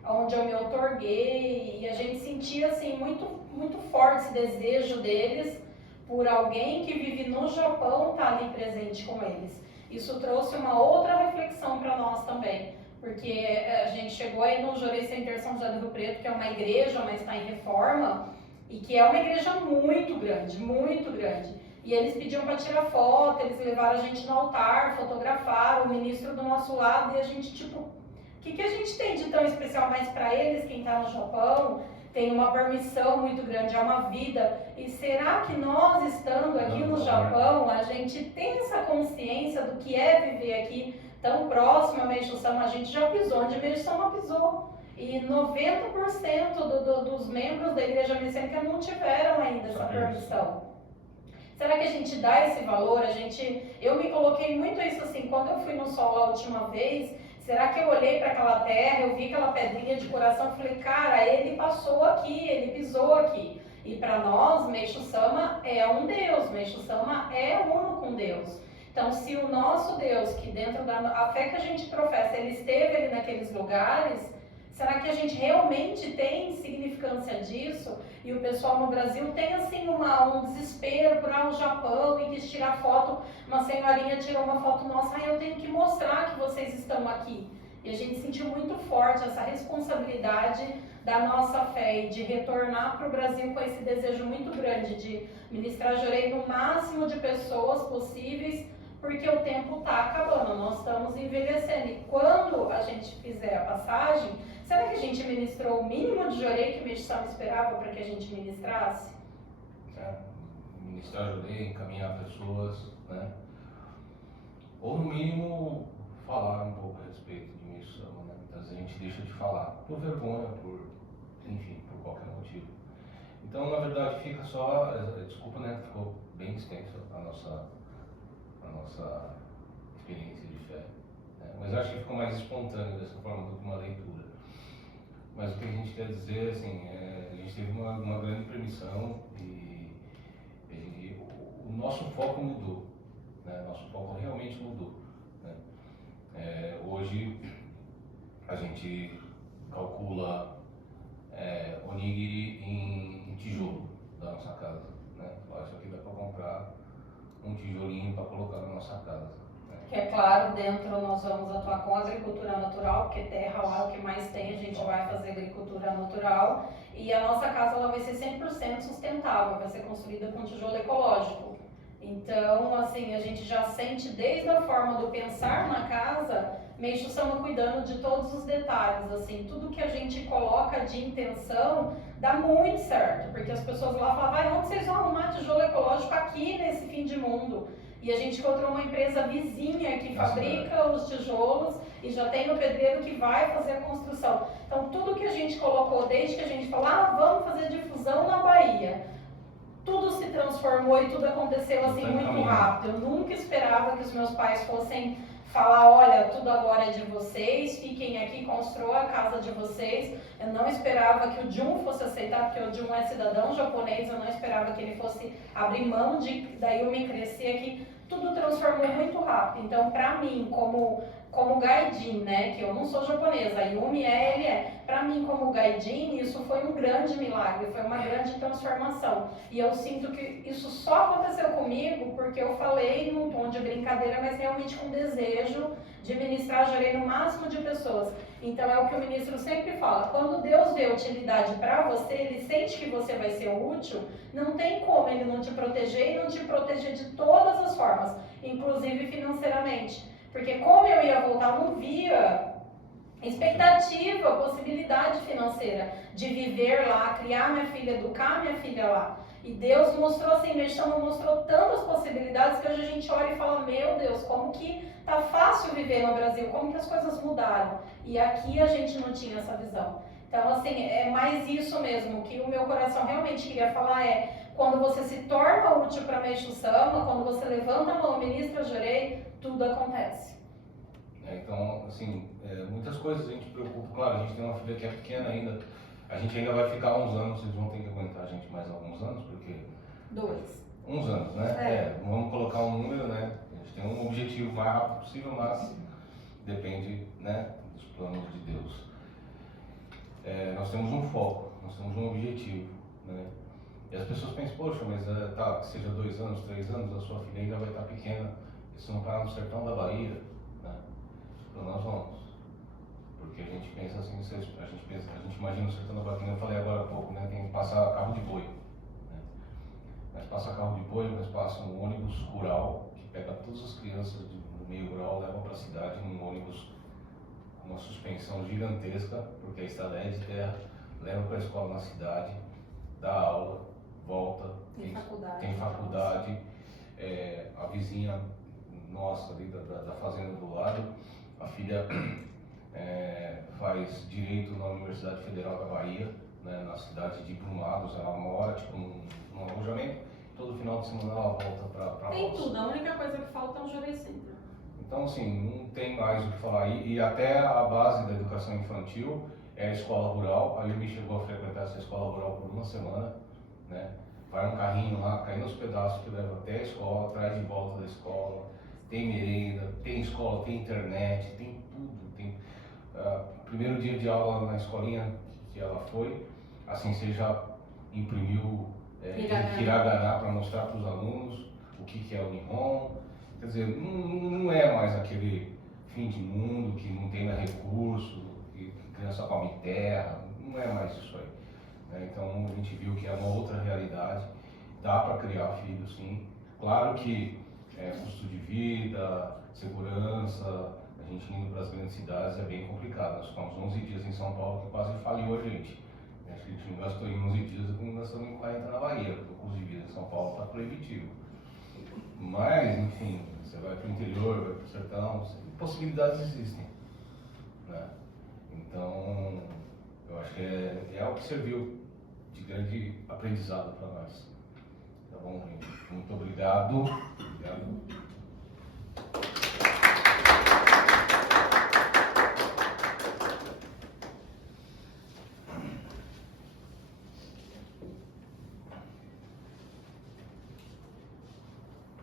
onde eu me outorguei, e a gente sentia assim, muito, muito forte esse desejo deles por alguém que vive no Japão estar ali presente com eles. Isso trouxe uma outra reflexão para nós também, porque a gente chegou aí no Jorei Center São José do Rio Preto, que é uma igreja, mas está em reforma, e que é uma igreja muito grande, muito grande. E eles pediam para tirar foto, eles levaram a gente no altar, fotografaram, o ministro do nosso lado, e a gente tipo... O que a gente tem de tão especial? Mas para eles, quem está no Japão, tem uma permissão muito grande, é uma vida. E será que nós, estando aqui no Japão, a gente tem essa consciência do que é viver aqui tão próximo a Meixo Sama? A gente já pisou onde Meixo Sama pisou. E 90% dos membros da Igreja Messiânica não tiveram ainda essa permissão. Será que a gente dá esse valor? Eu me coloquei muito isso assim, quando eu fui no sol a última vez... Será que eu olhei para aquela terra, eu vi aquela pedrinha de coração e falei, cara, ele passou aqui, ele pisou aqui. E para nós, Meixo Sama é um Deus, Meixo Sama é uno com Deus. Então, se o nosso Deus, que dentro da fé que a gente professa, ele esteve ali naqueles lugares, será que a gente realmente tem significância disso? E o pessoal no Brasil tem assim um desespero por o Japão e quis tirar foto. Uma senhorinha tirou uma foto nossa, eu tenho que mostrar que vocês estão aqui. E a gente sentiu muito forte essa responsabilidade da nossa fé e de retornar para o Brasil com esse desejo muito grande de ministrar Jorei no máximo de pessoas possíveis, porque o tempo está acabando, nós estamos envelhecendo. E quando a gente fizer a passagem, será que a gente ministrou o mínimo de Jorei que o Meixo Sama esperava para que a gente ministrasse? Ministrar Jorei, encaminhar pessoas, né? Ou no mínimo falar um pouco a respeito de Meixo Sama, né? Muitas vezes a gente deixa de falar, por vergonha, enfim, por qualquer motivo. Então, na verdade, fica só, desculpa, né? Ficou bem extensa a nossa experiência de fé, né? Mas acho que ficou mais espontâneo dessa forma do que uma leitura. Mas o que a gente quer dizer, assim, a gente teve uma grande permissão e o nosso foco mudou, né? Nosso foco realmente mudou, né? Hoje a gente calcula onigiri em tijolo da nossa casa, né? Isso aqui dá para comprar um tijolinho para colocar na nossa casa. Que é claro, dentro nós vamos atuar com agricultura natural, porque terra lá é o que mais tem, a gente vai fazer agricultura natural. E a nossa casa ela vai ser 100% sustentável, vai ser construída com tijolo ecológico. Então, assim, a gente já sente desde a forma do pensar na casa, Meixo Sama cuidando de todos os detalhes, assim, tudo que a gente coloca de intenção dá muito certo, porque as pessoas lá falam, vai, onde vocês vão arrumar tijolo ecológico aqui nesse fim de mundo? E a gente encontrou uma empresa vizinha que fabrica os tijolos e já tem o pedreiro que vai fazer a construção. Então tudo que a gente colocou, desde que a gente falou, vamos fazer difusão na Bahia, tudo se transformou e tudo aconteceu assim muito rápido. Eu nunca esperava que os meus pais fossem falar, olha, tudo agora é de vocês, fiquem aqui, construam a casa de vocês. Eu não esperava que o Jun fosse aceitar, porque o Jun é cidadão japonês, eu não esperava que ele fosse abrir mão da Yumi crescer aqui. Tudo transformou muito rápido. Então, para mim, como gaijin, né, que eu não sou japonesa, a Yumi ele é. Para mim, como gaijin, isso foi um grande milagre, foi uma grande transformação. E eu sinto que isso só aconteceu comigo porque eu falei num tom de brincadeira, mas realmente com desejo de ministrar, gerei no máximo de pessoas. Então é o que o ministro sempre fala, quando Deus vê utilidade para você, ele sente que você vai ser útil, não tem como ele não te proteger e não te proteger de todas as formas, inclusive financeiramente. Porque como eu ia voltar, eu não via expectativa, possibilidade financeira de viver lá, criar minha filha, educar minha filha lá. E Deus mostrou assim, Meixo Sama mostrou tantas possibilidades que hoje a gente olha e fala, meu Deus, como que tá fácil viver no Brasil, como que as coisas mudaram. E aqui a gente não tinha essa visão. Então, assim, é mais isso mesmo, que o meu coração realmente queria falar quando você se torna útil para Meixo Sama, quando você levanta a mão, ministra, jurei, tudo acontece. Então, assim, muitas coisas a gente preocupa. Claro, a gente tem uma filha que é pequena ainda, a gente ainda vai ficar uns anos, eles vão ter que aguentar a gente mais alguns anos, porque... 2. Uns anos, né? Vamos colocar um número, né? A gente tem um objetivo o mais rápido possível, mas depende, né, dos planos de Deus. Nós temos um foco, nós temos um objetivo, né? E as pessoas pensam, poxa, mas que seja 2 anos, 3 anos, a sua filha ainda vai estar pequena, e se não parar no sertão da Bahia, né? Então nós vamos. Porque a gente pensa assim, a gente imagina o sertão da Bahia, eu falei agora há pouco, né? Tem que passar carro de boi. Mas passa carro de boi, mas passa um ônibus rural que pega todas as crianças do meio rural, leva para a cidade num ônibus com uma suspensão gigantesca, porque a estrada é de terra, leva para a escola na cidade, dá aula, volta, tem faculdade. A vizinha nossa ali da fazenda do lado, a filha faz direito na Universidade Federal da Bahia, né, na cidade de Brumados. Ela mora tipo num alojamento, todo final de semana ela volta para Tem tudo, a única coisa que falta é um Jurei Center. Então, assim, não tem mais o que falar. E até a base da educação infantil é a escola rural. A Yumi chegou a frequentar essa escola rural por uma semana, né? Vai um carrinho lá, caindo nos pedaços que leva até a escola, traz de volta da escola. Tem merenda, tem escola, tem internet, tem tudo. Tem primeiro dia de aula na escolinha que ela foi, assim, você já imprimiu hiragana para mostrar para os alunos o que é o Nihon. Quer dizer, não é mais aquele fim de mundo que não tem mais recurso, que criança come terra, não é mais isso aí. Né? Então a gente viu que é uma outra realidade, dá para criar filhos sim. Claro que custo de vida, segurança, a gente indo para as grandes cidades é bem complicado. Nós ficamos 11 dias em São Paulo que quase faliu a gente. Acho que a gente não gastou em 11 dias como gastamos em 40 na Bahia, porque o custo de vida em São Paulo está proibitivo. Mas, enfim, você vai para o interior, vai para o sertão, possibilidades existem. Né? Então, eu acho que é algo que serviu de grande aprendizado para nós. Tá bom, gente? Muito obrigado. Obrigado.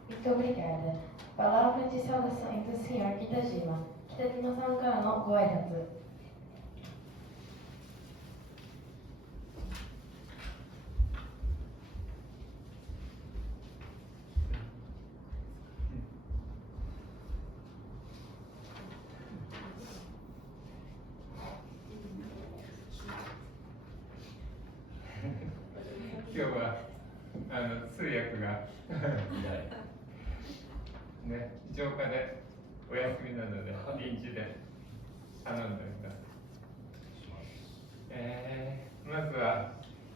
Muito obrigada. Palavra de saudações do Sr. Kitajima. Kitajima-sanからのご挨拶。今日は通訳がね、浄化でお休みなので臨時で頼んでください。まずは、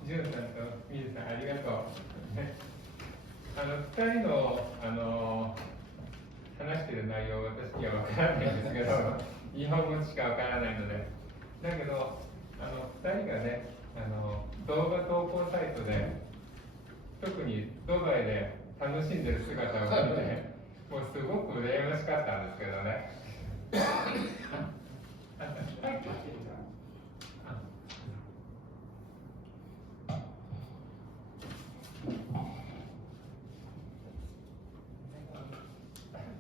ジュンさんとミユさん、ありがとう。2人の、話している内容、私には分からないんですけど、日本語しか分からないので。だけど、2人がね、動画投稿サイトで、特にドバイで楽しんでる姿を見て、もうすごく羨ましかったんですけどね。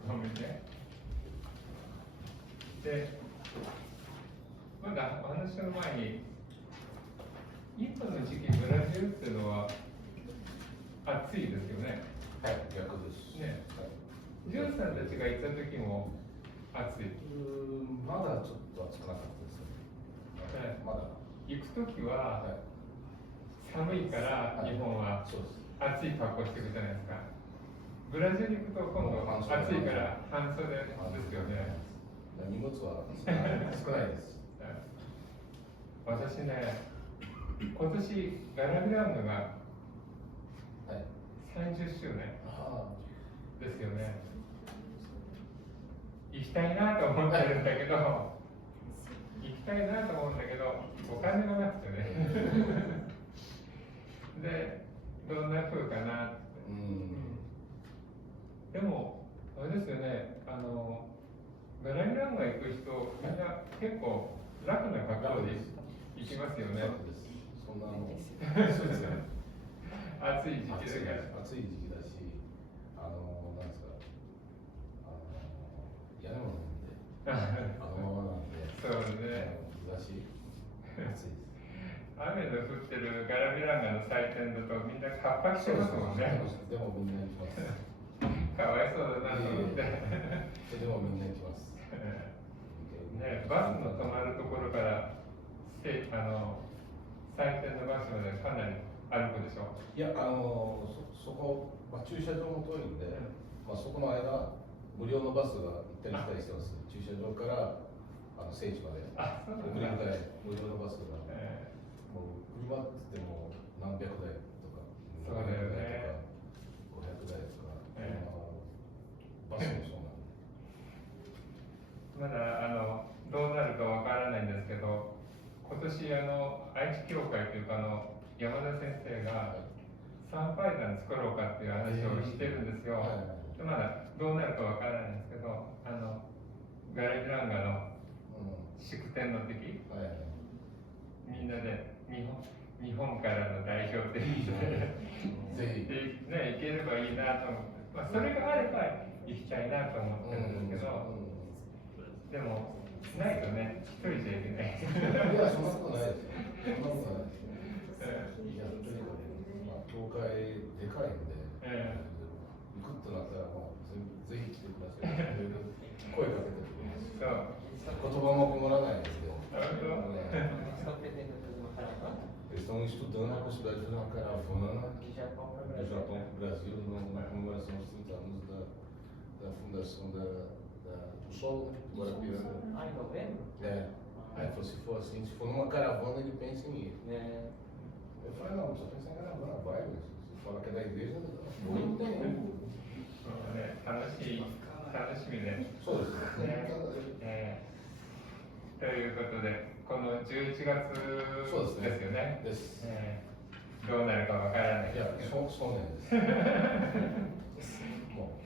ごめんね。で、まだお話の前に、今の時期、ブラジルっていうのは暑いですよね。はい、逆です。ね、ジュンさんたちが行った時も暑い。まだちょっと暑くなかったですね。ね、まだ。行く時は寒いから日本は暑い格好してるじゃないですか。ブラジル行くと今度暑いから半袖ですよね。荷物は少ないです。私ね、今年ガラビランドが30周年ですよね。行きたいなと思ってるんだけど、行きたいなと思うんだけど、お金がなくてね。で、どんな風かなって。でも、あれですよね、ガラビランド行く人、みんな結構楽な格好で行きますよね。そんなそうですね。暑い時期だから。暑い時期だし、なんですか、屋根もなんで、あのままなんで、そうね。日差し、暑いです。雨の降ってるガラビランガの祭典だとみんなカッパ着てますもんね。でもみんな行きます。かわいそうだなと思って。でもみんな行きます。ね、バスの止まるところから祭典のバスまでかなり歩くでしょ。いや、そこ、駐車場も遠いんで、そこの間、無料のバスが行ったり来たりしてます。駐車場から聖地まで。送り迎え、無料のバスが。もう車って言っても何百台とか、そうだよね。500台とか、バスもそうなんで。まだどうなるかわからないんですけど、今年愛知協会というか山田先生が参拝団作ろうかっていう話をしてるんですよ。でまだどうなるかわからないんですけど、ガラビランガの祝典の時、みんなで日本からの代表って言ってぜひね、行ければいいなと思って、それがあれば行きたいなと思ってるんですけど、でもないとね、一人じゃいけない。いや、そんなことないですよ。そんなことないですよ。いや、とにかく、教会でかいんで、行くとなったら、ぜひ来てください。声かけてくれます。言葉も困らないので。Estão estudando a possibilidade de fazer uma caravana do Japão para o Brasil na comemoração dos 30 anos da fundação do Sol, do Guarapiranga. Em novembro? Aí falou, se for assim, se for numa caravana, ele pensa em ir. Eu falei, não, só pensa em caravana, vai, se fala que é da igreja, não tem. 楽しみで。そうですね。ということで、この11月ですよね。です。どうなるかわからない。いや、そうなんです。もう。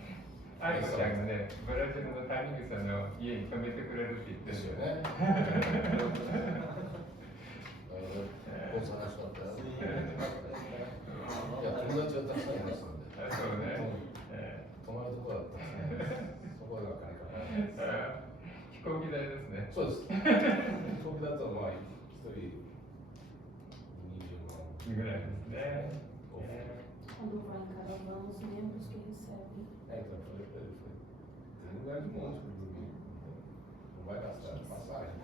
愛子ちゃんがね、ブラジルの谷口さんの家に泊めてくれるって言ってるですよね。お話だったら。いや、友達はたくさんいますので。そうね。泊まるところだったんですね。そこが金かかる。飛行機代ですね。そうです。飛行機だと一人20万ぐらいですね。Quando vai em caravana, os membros que recebem. Então eu falei pra ele, tem lugar de monte para dormir. Não vai gastar passagem.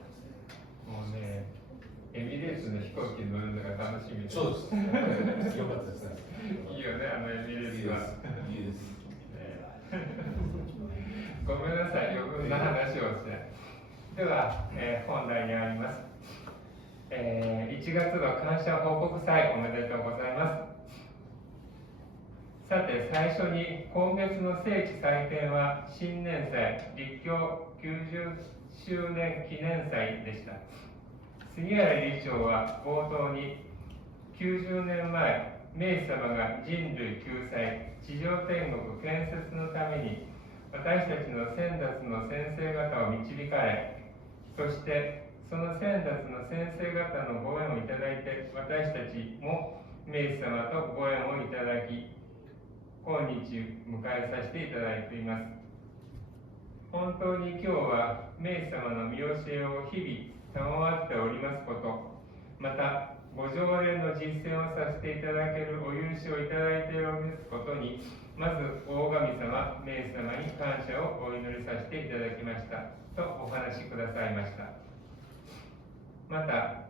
もうね、エミレーツの飛行機に乗るのが楽しみです。そうです。よかったですね。いいよね、エミレーツは。いいです。ごめんなさい、余分な話をして。では、本題にあります。1月の感謝報告祭おめでとうございます。さて、最初に今月の聖地祭典は新年祭立教90周年記念祭でした。杉原理事長は冒頭に90年前、明治様が人類救済、地上天国建設のために私たちの先達の先生方を導かれ、そしてその先達の先生方のご縁をいただいて、私たちも明治様とご縁をいただき、今日迎えさせていただいています。本当に今日は明治様の見教えを日々賜っておりますこと、またご条例の実践をさせていただけるお許しをいただいておりますことに、まず大神様、明治様に感謝をお祈りさせていただきましたとお話しくださいました。また、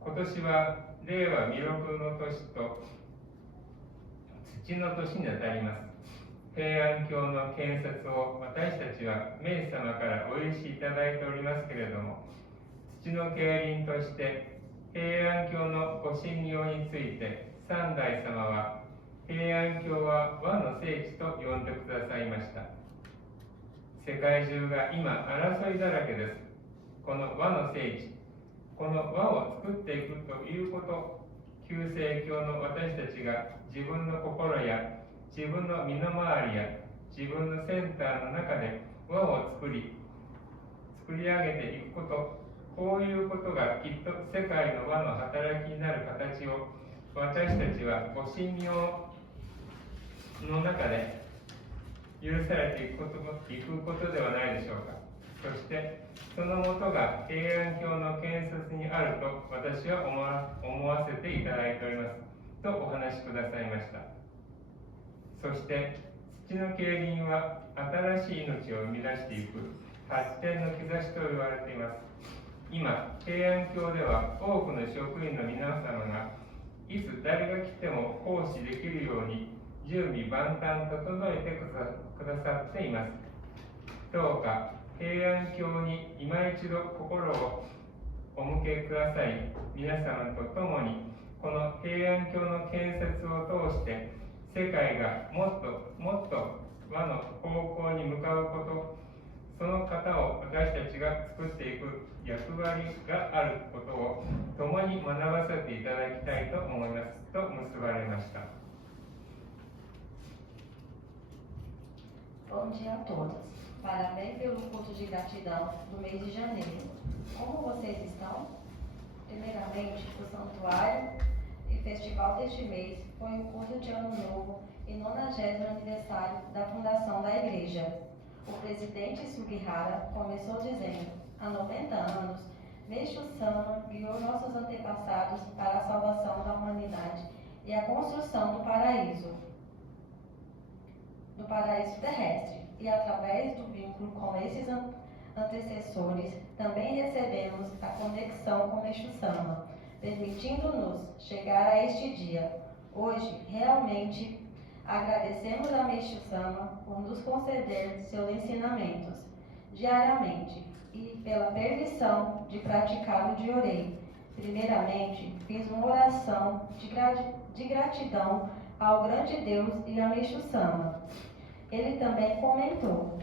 今年は令和弥勒の年と土の年にあたります。平安京の建設を私たちは明治様からお許しいただいておりますけれども、土の競輪として平安京のご信用について三代様は、平安京は和の聖地と呼んでくださいました。世界中が今争いだらけです。この和の聖地、この和を作っていくということ、旧世教の私たちが自分の心や自分の身の回りや自分のセンターの中で和を作り上げていくこと、こういうことがきっと世界の和の働きになる形を私たちはご信用の中で許されていくことではないでしょうか。そしてそのもとが平安京の建設にあると私は思わせていただいておりますとお話しくださいました。そして土の競輪は新しい命を生み出していく発展の兆しと言われています。今、平安京では多くの職員の皆様がいつ誰が来ても奉仕できるように準備万端整えてくださっています。どうか平安京に今一度心をお向けください。皆様と共にこの平安京の建設を通して世界がもっともっと和の方向に向かうこと、その方を私たちが作っていく役割があることを共に学ばせていただきたいと思いますと結ばれました。Bom dia a todos. Parabéns pelo culto de gratidão do mês de janeiro. Como vocês estão? Primeiramente, o santuário e festival deste mês foi o culto de Ano Novo e 90º aniversário da fundação da igreja. O presidente Sugihara começou dizendo: há 90 anos, Meixo Sama guiou nossos antepassados para a salvação da humanidade e a construção do paraíso terrestre. E através do vínculo com esses antecessores, também recebemos a conexão com Meixo Sama, permitindo-nos chegar a este dia. Hoje, realmente, agradecemos a Meixo Sama por nos conceder seus ensinamentos diariamente e pela permissão de praticar o Diorei. Primeiramente, fiz uma oração de gratidão ao grande Deus e a Meixo Sama. Ele também comentou: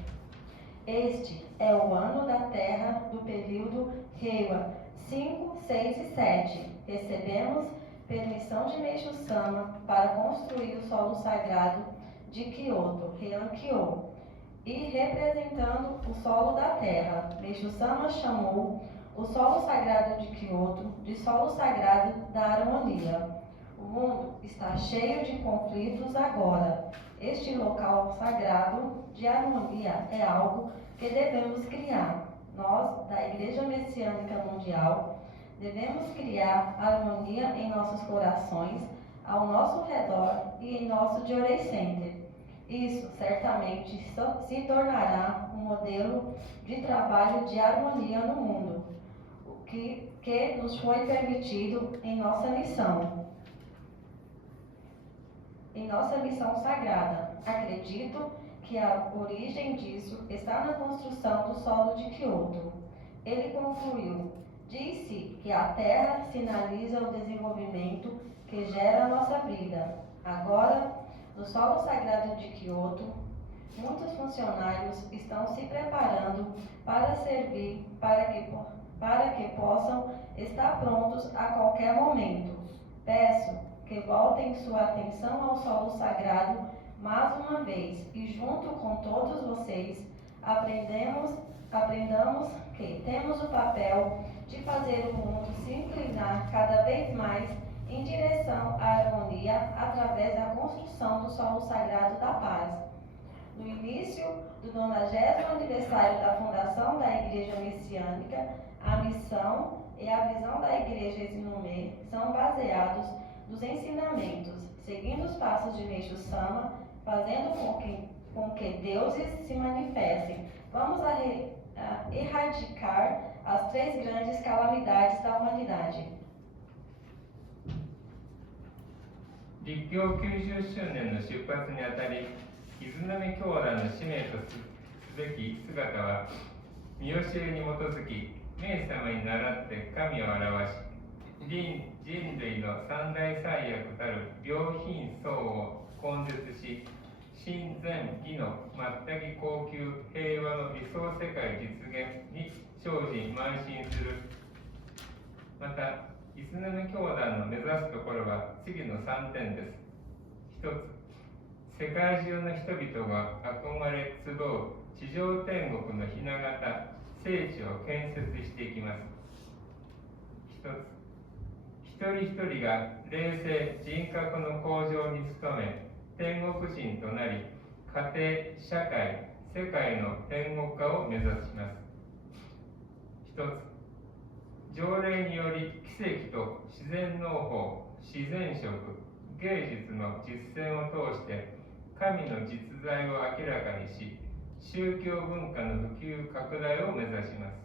este é o ano da Terra do período Reiwa 5, 6 e 7. Recebemos permissão de Meixo Sama para construir o solo sagrado de Kyoto, Heian-kyo, e representando o solo da terra. Meixo Sama chamou o solo sagrado de Kyoto de solo sagrado da harmonia. O mundo está cheio de conflitos agora. Este local sagrado de harmonia é algo que devemos criar. Nós, da Igreja Messiânica Mundial, devemos criar harmonia em nossos corações, ao nosso redor e em nosso Diorei Center. Isso certamente se tornará um modelo de trabalho de harmonia no mundo, o que nos foi permitido em nossa missão sagrada. Acredito que a origem disso está na construção do solo de Kyoto. ele concluiu: diz-se que a Terra sinaliza o desenvolvimento que gera a nossa vida. Agora, no solo sagrado de Kyoto, muitos funcionários estão se preparando para servir para que possam estar prontos a qualquer momento. Peço que voltem sua atenção ao solo sagrado mais uma vez e, junto com todos vocês, aprendamos que temos o papel de fazer o mundo se inclinar cada vez mais em direção à harmonia através da construção do solo sagrado da paz. No início do 90º aniversário da fundação da Igreja Messiânica, a missão e a visão da Igreja Isinumê são baseados nos ensinamentos, seguindo os passos de Meishu Sama, fazendo com que deuses se manifestem. Vamos erradicar as 3 grandes calamidades da humanidade. 立教90周年の出発にあたり、伊豆波教団の使命とすべき姿は、見教えに基づき、明様に倣って神を表し、人類の三大災悪たる病貧相を根絶し、真善義の全く恒久平和の理想世界実現に精進邁進する。また、伊豆波教団の目指すところは次の3点です。1つ、世界中の人々が憧れ集う地上天国のひな形、聖地を建設していきます。1つ、一人一人が霊性人格の向上に努め、天国人となり、家庭、社会、世界の天国化を目指します。一つ、条例により奇跡と自然農法、自然食、芸術の実践を通して神の実在を明らかにし、宗教文化の普及拡大を目指します。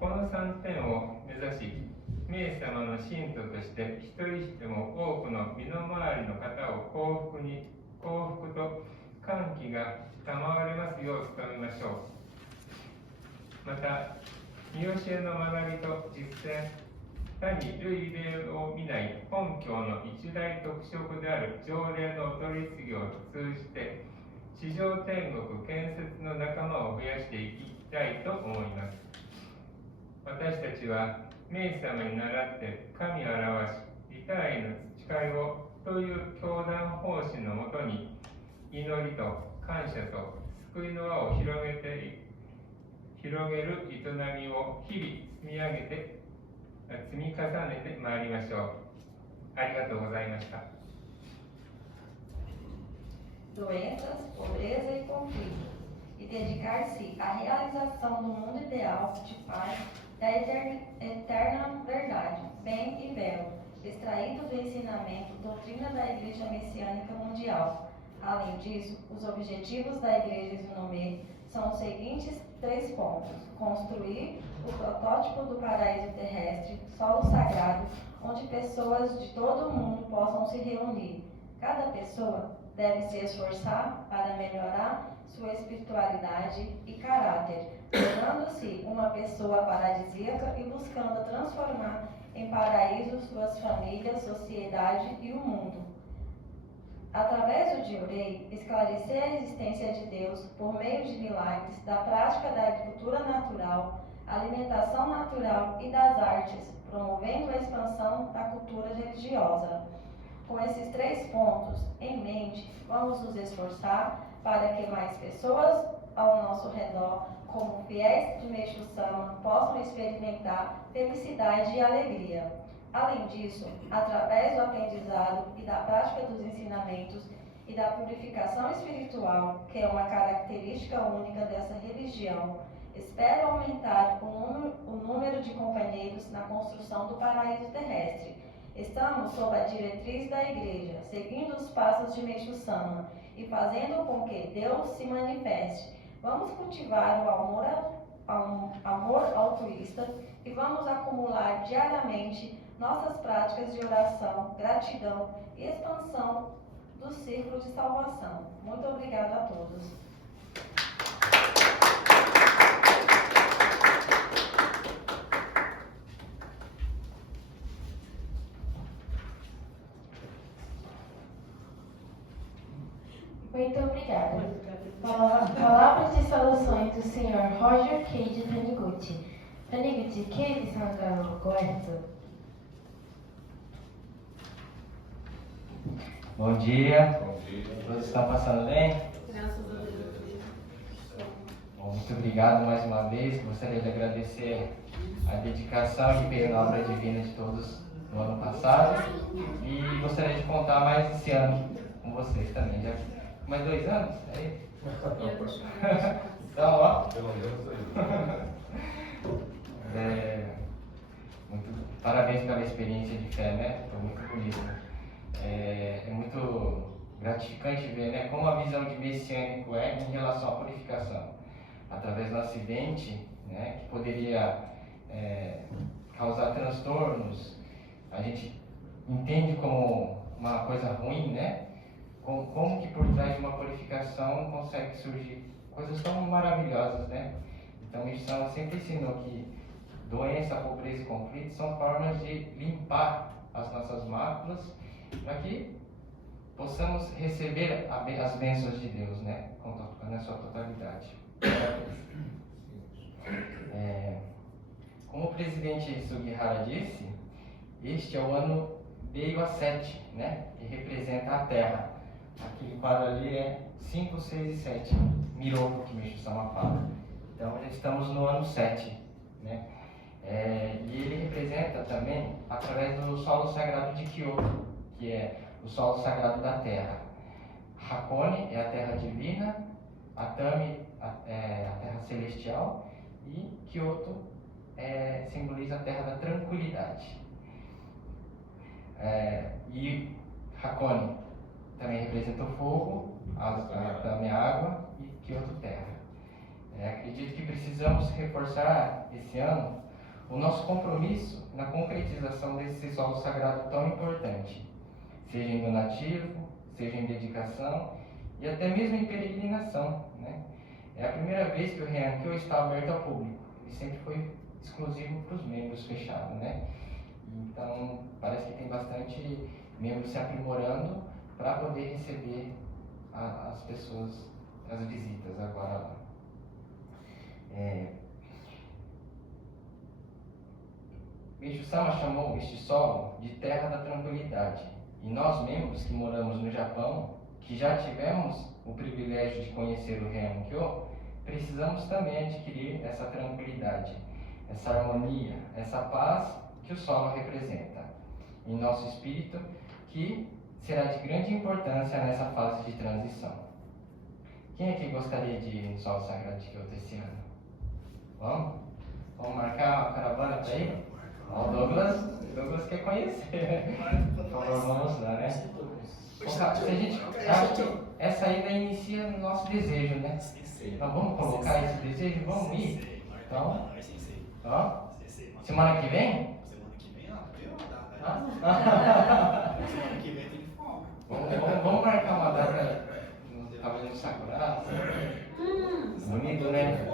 この3点を目指し、明様の信徒として一人しても多くの身の回りの方を幸福と歓喜が賜りますよう努めましょう。また、見教えの学びと実践、他に類例を見ない本教の一大特色である条例のお取り次ぎを通じて、地上天国建設の仲間を増やしていきたいと思います。私たちは明様に倣って神を表し、利他への誓いをという教団方針のもとに、祈りと感謝と救いの輪を広げる営みを日々積み重ねてまいりましょう。ありがとうございました。Doenças, pobreza e conflito, e dedicar-se à realização do mundo ideal de paz da eterna verdade, bem e belo, extraído do ensinamento doutrina da Igreja Messiânica Mundial. Além disso, os objetivos da Igreja Isinumê são os seguintes 3 pontos: construir o protótipo do paraíso terrestre, solo sagrado, onde pessoas de todo o mundo possam se reunir. Cada pessoa deve se esforçar para melhorar sua espiritualidade e caráter, tornando-se uma pessoa paradisíaca e buscando transformar em paraíso suas famílias, sociedade e o mundo. Através do Diurei, esclarecer a existência de Deus por meio de milagres, da prática da agricultura natural, alimentação natural e das artes, promovendo a expansão da cultura religiosa. Com esses 3 pontos em mente, vamos nos esforçar para que mais pessoas ao nosso redor, como fiéis de Meishu Sama, possam experimentar felicidade e alegria. Além disso, através do aprendizado e da prática dos ensinamentos e da purificação espiritual, que é uma característica única dessa religião, espero aumentar o número de companheiros na construção do paraíso terrestre. Estamos sob a diretriz da Igreja, seguindo os passos de Meishu Sama e fazendo com que Deus se manifeste. Vamos cultivar o amor altruísta e vamos acumular diariamente nossas práticas de oração, gratidão e expansão do círculo de salvação. Muito obrigada a todos. Obrigada. Palavras de saudações do Sr. Roger Cade Taniguchi. Taniguchi, Cade-sanのご挨拶。 Bom dia, Bom dia. todos estão passando bem? Graças a Deus. Bom, muito obrigado mais uma vez. Gostaria de agradecer a dedicação e empenho na obra divina de todos no ano passado e gostaria de contar mais esse ano com vocês também. Já mais 2 anos? Aí. Então, ó. Pelo menos aí. Parabéns pela experiência de fé, né? Foi muito bonito. É muito gratificante ver, né, como a visão de messiânico é em relação à purificação. Através do acidente, né, que poderia causar transtornos, a gente entende como uma coisa ruim, né? Como que por trás de uma purificação consegue surgir coisas tão maravilhosas, né? Então, Mishama sempre ensinou que doença, pobreza e conflito são formas de limpar as nossas máculas para que possamos receber as bênçãos de Deus, né? Na sua totalidade. Como o presidente Sugihara disse, este é o ano Beio 7, né? Que representa a Terra. Aquele quadro ali é 5, 6 e 7. Miroku, que Meixo-sama fala. Então já estamos no ano 7, né? E ele representa também através do solo sagrado de Kyoto, que é o solo sagrado da Terra. Hakone é a Terra divina, Atami é a Terra celestial e Kyoto simboliza a Terra da tranquilidade. E Hakone também representa o fogo, Atami a água e Kyoto terra. Acredito que precisamos reforçar esse ano o nosso compromisso na concretização desse solo sagrado tão importante, seja em donativo, seja em dedicação e até mesmo em peregrinação, né? É a primeira vez que o Heian-kyo está aberto ao público, ele sempre foi exclusivo para os membros fechados, né? Então parece que tem bastante membros se aprimorando para poder receber as pessoas, as visitas agora lá. Meixo-sama chamou este solo de Terra da Tranquilidade. E nós, membros que moramos no Japão, que já tivemos o privilégio de conhecer o Heian-kyo, precisamos também adquirir essa tranquilidade, essa harmonia, essa paz que o solo representa em nosso espírito, que será de grande importância nessa fase de transição. Quem aqui gostaria de ir no solo sagrado de Kyoto esse ano? Vamos? Vamos marcar uma caravana para ir? Ó, o Douglas quer conhecer. Então vamos lá, né? Se a gente acha que essa ainda inicia o nosso desejo, né? Então vamos colocar esse desejo? Vamos ir? Então, ó, semana que vem? Semana que vem, tem uma data. Semana que vem tem de folga. Vamos marcar uma data no cabelo do Sakura. Bonito, né?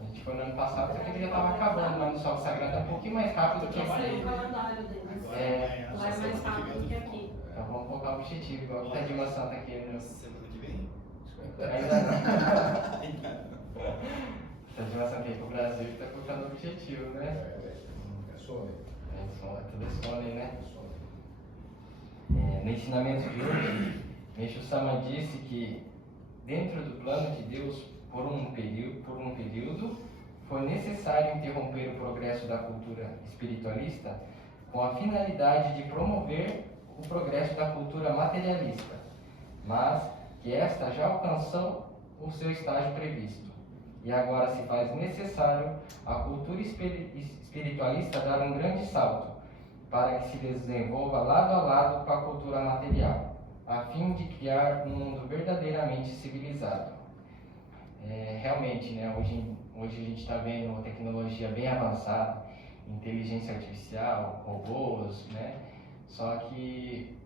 A gente foi no ano passado, só que ele já estava acabando, mas no Sol Sagrado é um pouquinho mais rápido que Esse esse é o aí. calendário deles. Lá é mais rápido que aqui. Então vamos colocar o objetivo, igual o Tadima Santa aqui, né? Semana que vem? Ainda não. Tadima Santa aqui pro Brasil que está colocando o objetivo, né? Tudo é Sony, né? No ensinamento de hoje, Meixo-sama disse que dentro do plano de Deus, por um período, foi necessário interromper o progresso da cultura espiritualista com a finalidade de promover o progresso da cultura materialista, mas que esta já alcançou o seu estágio previsto. E agora se faz necessário a cultura espiritualista dar um grande salto para que se desenvolva lado a lado com a cultura material, a fim de criar um mundo verdadeiramente civilizado. Realmente, né, hoje a gente está vendo uma tecnologia bem avançada, inteligência artificial, robôs, né? Só que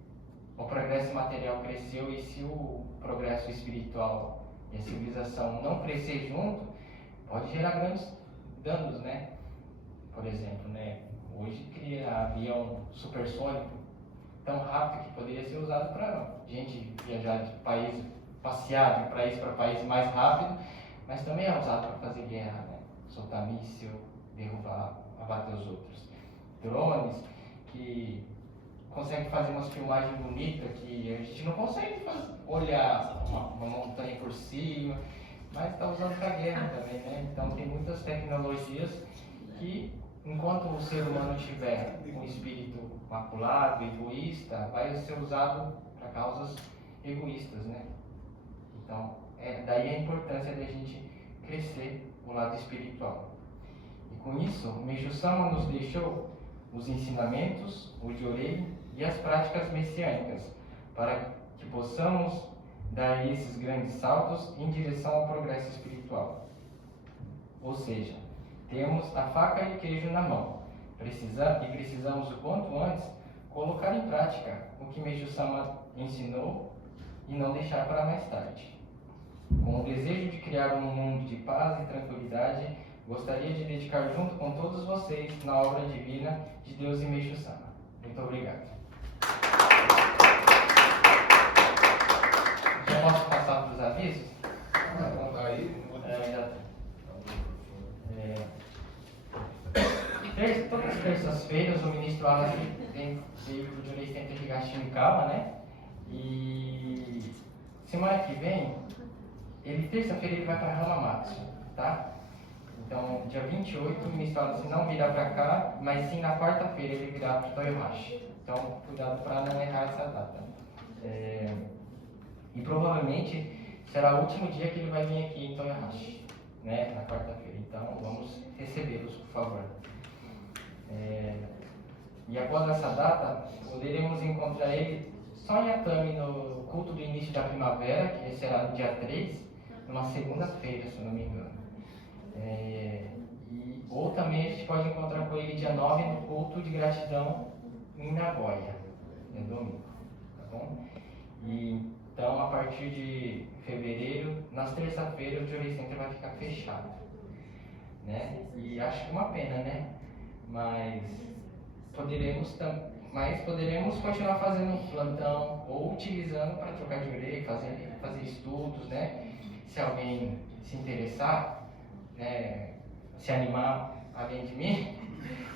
o progresso material cresceu e se o progresso espiritual e a civilização não crescer junto, pode gerar grandes danos, né? Por exemplo, né, hoje cria avião supersônico tão rápido que poderia ser usado para gente viajar de país passear de país para país mais rápido, mas também é usado para fazer guerra, né? Soltar míssil, derrubar, abater os outros. Drones que conseguem fazer umas filmagens bonitas que a gente não consegue olhar uma montanha por cima, mas está usando para guerra também, né? Então tem muitas tecnologias que, enquanto o ser humano tiver um espírito maculado, egoísta, vai ser usado para causas egoístas, né? Então, daí a importância da gente crescer o lado espiritual. E com isso, o Meixo Sama nos deixou os ensinamentos, o Jorei e as práticas messiânicas, para que possamos dar esses grandes saltos em direção ao progresso espiritual. Ou seja, temos a faca e o queijo na mão. Precisamos o quanto antes colocar em prática o que Meixo Sama ensinou e não deixar para mais tarde. Com o desejo de criar um mundo de paz e tranquilidade, gostaria de dedicar junto com todos vocês na obra divina de Deus e Meixo Sama. Muito obrigado. Já posso passar para os avisos? Todas as terças-feiras o ministro Alan vem veículo de Jorei Center Higashi Mikawa, né? E semana que vem, terça-feira ele vai para Hamamatsu, tá? Então, dia 28, o ministro Alan não virá para cá, mas sim na quarta-feira ele virá para Toyohashi. Então, cuidado para não errar essa data. E provavelmente será o último dia que ele vai vir aqui em Toyohashi, né? Na quarta-feira. Então, vamos recebê-los, por favor. E após essa data, poderemos encontrar ele só em Atami no culto do início da primavera, que será no dia 3, numa segunda-feira, se eu não me engano. Ou também a gente pode encontrar com ele dia 9 no culto de gratidão em Nagoya, domingo, tá bom? Então, a partir de fevereiro, nas terça-feiras, o Jorei Center vai ficar fechado, né? E acho que uma pena, né? Mas poderemos continuar fazendo plantão ou utilizando para trocar de orelha, fazer estudos, né? Se alguém se interessar, né, se animar além de mim,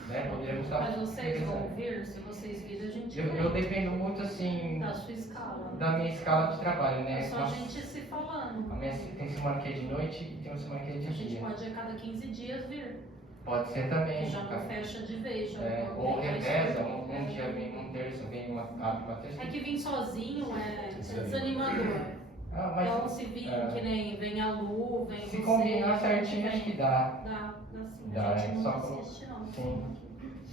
né, poderemos estar... Mas vocês vão vir? Se vocês virem, a gente eu dependo muito, assim... Da sua escala. Da minha escala de trabalho, né? É só a gente se falando. Tem semana que é de noite e tem uma semana que é de dia. A gente pode a cada 15 dias vir. Pode ser também. Que já não fecha de vez. Já ou reveza, um dia vem, um terço vem abre uma terça. É que vir sozinho é desanimador. Então, se vir que nem vem a Lu, vem se você... combinar certinho, acho que dá. Dá sim. Dá, a gente não só assiste, não. Sim.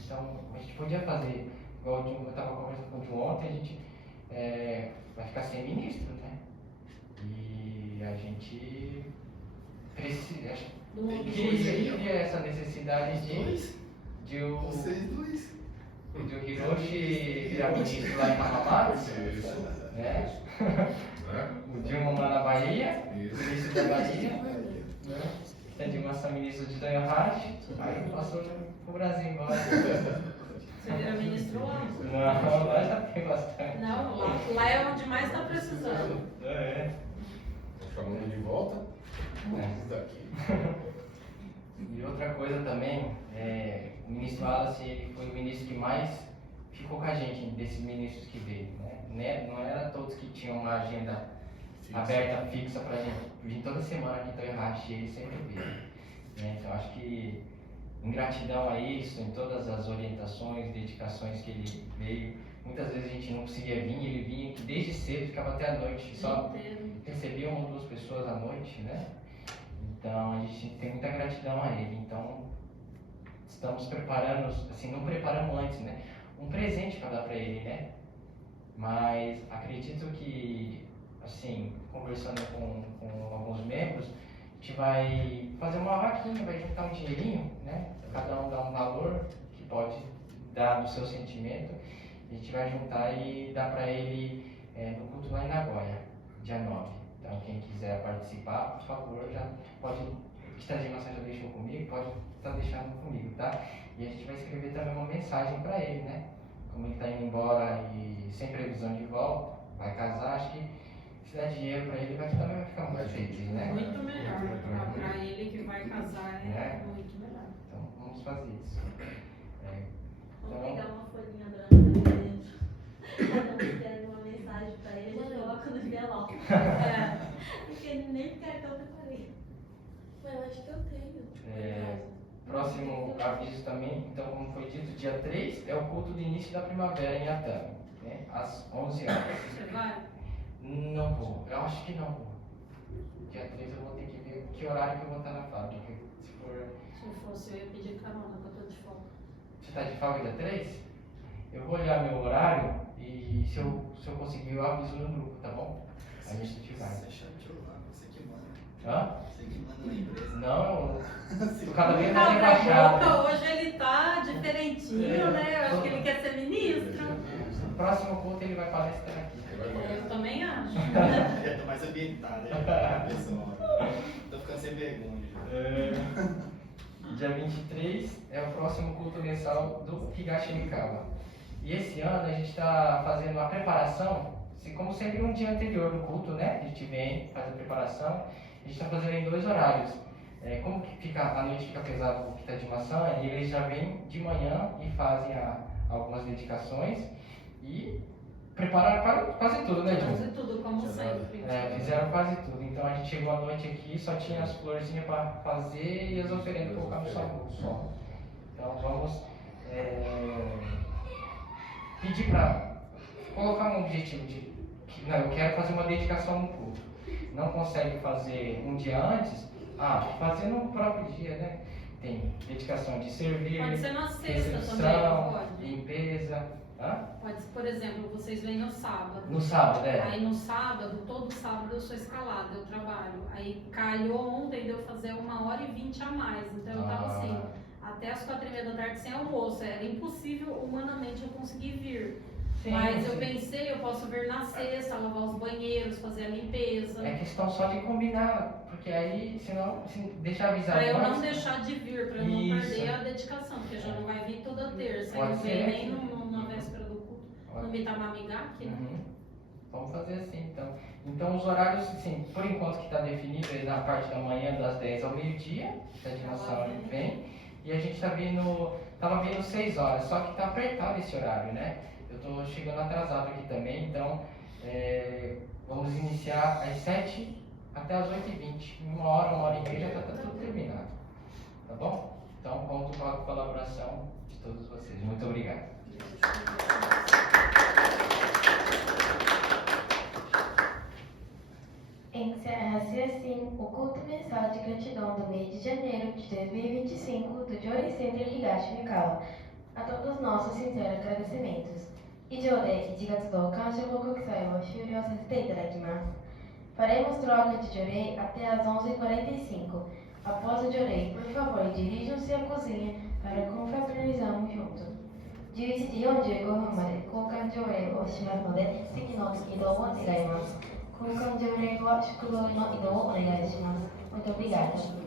Então, a gente podia fazer, igual eu estava conversando com o Ju ontem, a gente vai ficar sem ministro, né? E a gente precisa... Cria essa necessidade de o Hiroshi virar ministro lá em Hamamatsu, né? O Dilma lá na Bahia, ministro da Bahia, né? A Dilma ser ministro de Toyohashi, aí passou pro Brasil embora. Você vira ministro lá? Não, lá já tem bastante. Não, lá é onde mais está precisando. Chamando de volta? Daqui. E outra coisa também, o ministro Wallace, ele foi o ministro que mais ficou com a gente, desses ministros que veio, né? Não era todos que tinham uma agenda aberta, fixa pra gente vir toda semana aqui em Toyohashi, ele sempre veio, né? Então acho que em gratidão a isso, em todas as orientações, dedicações que ele veio, muitas vezes a gente não conseguia vir, ele vinha desde cedo, ficava até a noite, só recebia uma ou duas pessoas à noite, né? Então a gente tem muita gratidão a ele. Então estamos preparando, assim, não preparamos antes, né? Um presente para dar para ele, né? Mas acredito que, assim, conversando com alguns membros, a gente vai fazer uma vaquinha, vai juntar um dinheirinho, né? Cada um dá um valor que pode dar do seu sentimento. A gente vai juntar e dar para ele no culto lá em Nagoya, dia 9. Então, quem quiser participar, por favor, já pode. A Massa já deixou comigo, pode estar deixando comigo, tá? E a gente vai escrever também uma mensagem para ele, né? Como ele está indo embora e sem previsão de volta, vai casar, acho que se der dinheiro para ele, também vai ficar muito feliz, né? Muito melhor. Para ele que vai casar é muito melhor. Então, vamos fazer isso. Vamos pegar uma folhinha branca ali dentro. Cada um escreve uma mensagem para ele, a gente coloca no envelope. Porque nem cartão eu preparei. Mas eu acho que eu tenho. Próximo aviso também, então, como foi dito, dia 3 é o culto de início da primavera em Atami, né? Às 11 horas. Você vai? Não vou, eu acho que não vou. Dia 3 eu vou ter que ver que horário que eu vou estar na fábrica. Se eu fosse, eu ia pedir carona, que eu tô de folga. Você está de folga dia 3? Eu vou olhar meu horário e se eu conseguir eu aviso no grupo, tá bom? Aí a gente vai. Você chateou lá, você que manda. Hã? Você que manda na empresa. Não, eu cada vez mais rebaixado. Hoje ele tá diferentinho, né? Eu acho que ele quer ser ministro. No próximo culto ele vai palestrar aqui. Eu também acho. Já tô mais ambientado, pessoal. Tô ficando sem vergonha. Dia 23 é o próximo culto mensal do Higashi Mikawa. E esse ano a gente está fazendo a preparação, como sempre um dia anterior no culto, né? A gente vem, faz a preparação, a gente está fazendo em 2 horários. Como que a noite fica pesado com fita de maçã, eles já vêm de manhã e fazem algumas dedicações e prepararam quase tudo, né, John? Quase tudo, como sempre. Fizeram quase tudo. Então a gente chegou à noite aqui, só tinha as florzinhas para fazer e as oferendas colocar no sol. Então vamos pedir para colocar um objetivo de não, eu quero fazer uma dedicação no culto. Não consegue fazer um dia antes? Fazer no próprio dia, né? Tem dedicação de servir, pode ser na sexta recepção, também, pode. limpeza. Pode ser, por exemplo, vocês vêm no sábado. No sábado, Aí no sábado, todo sábado eu sou escalada, eu trabalho. Aí calhou ontem de eu fazer 1h20 a mais. Então eu tava assim, até as 4h30 da tarde sem almoço. Era impossível humanamente eu conseguir vir. Sim, mas eu pensei, eu posso vir na sexta, lavar os banheiros, fazer a limpeza. É questão só de combinar, porque aí, senão, se deixar avisado. Pra eu não deixar de vir, pra eu não perder a dedicação, porque já não vai vir toda terça. Pode não ser. vem nem na véspera do culto. No Mitamamigaki, né? Vamos fazer assim, então. Então, os horários, assim, por enquanto que está definido aí na parte da manhã, das 10 ao meio-dia, a animação vem. E a gente tava vindo 6 horas, só que está apertado esse horário, né? Eu estou chegando atrasado aqui também, então vamos iniciar às 7 até às 8h20. Em 1h e meia já está tudo terminado. Tá bom? Então, conto com a colaboração de todos vocês. Muito obrigado. Encerra-se assim o culto mensal de gratidão do mês de janeiro de 2025 do Jory Center Higashi Mikawa. A todos nossos sinceros agradecimentos. 以上で1月度感謝報告祭を終了させていただきます。Faremos troca de jorei até às 11h45. Após o jorei, por favor, dirijam-se à cozinha para confraternizarmos juntos. 11時45分まで交換条例をしますので、席の移動を願います。交換条例後は宿坊への移動をお願いします。Muito obrigada.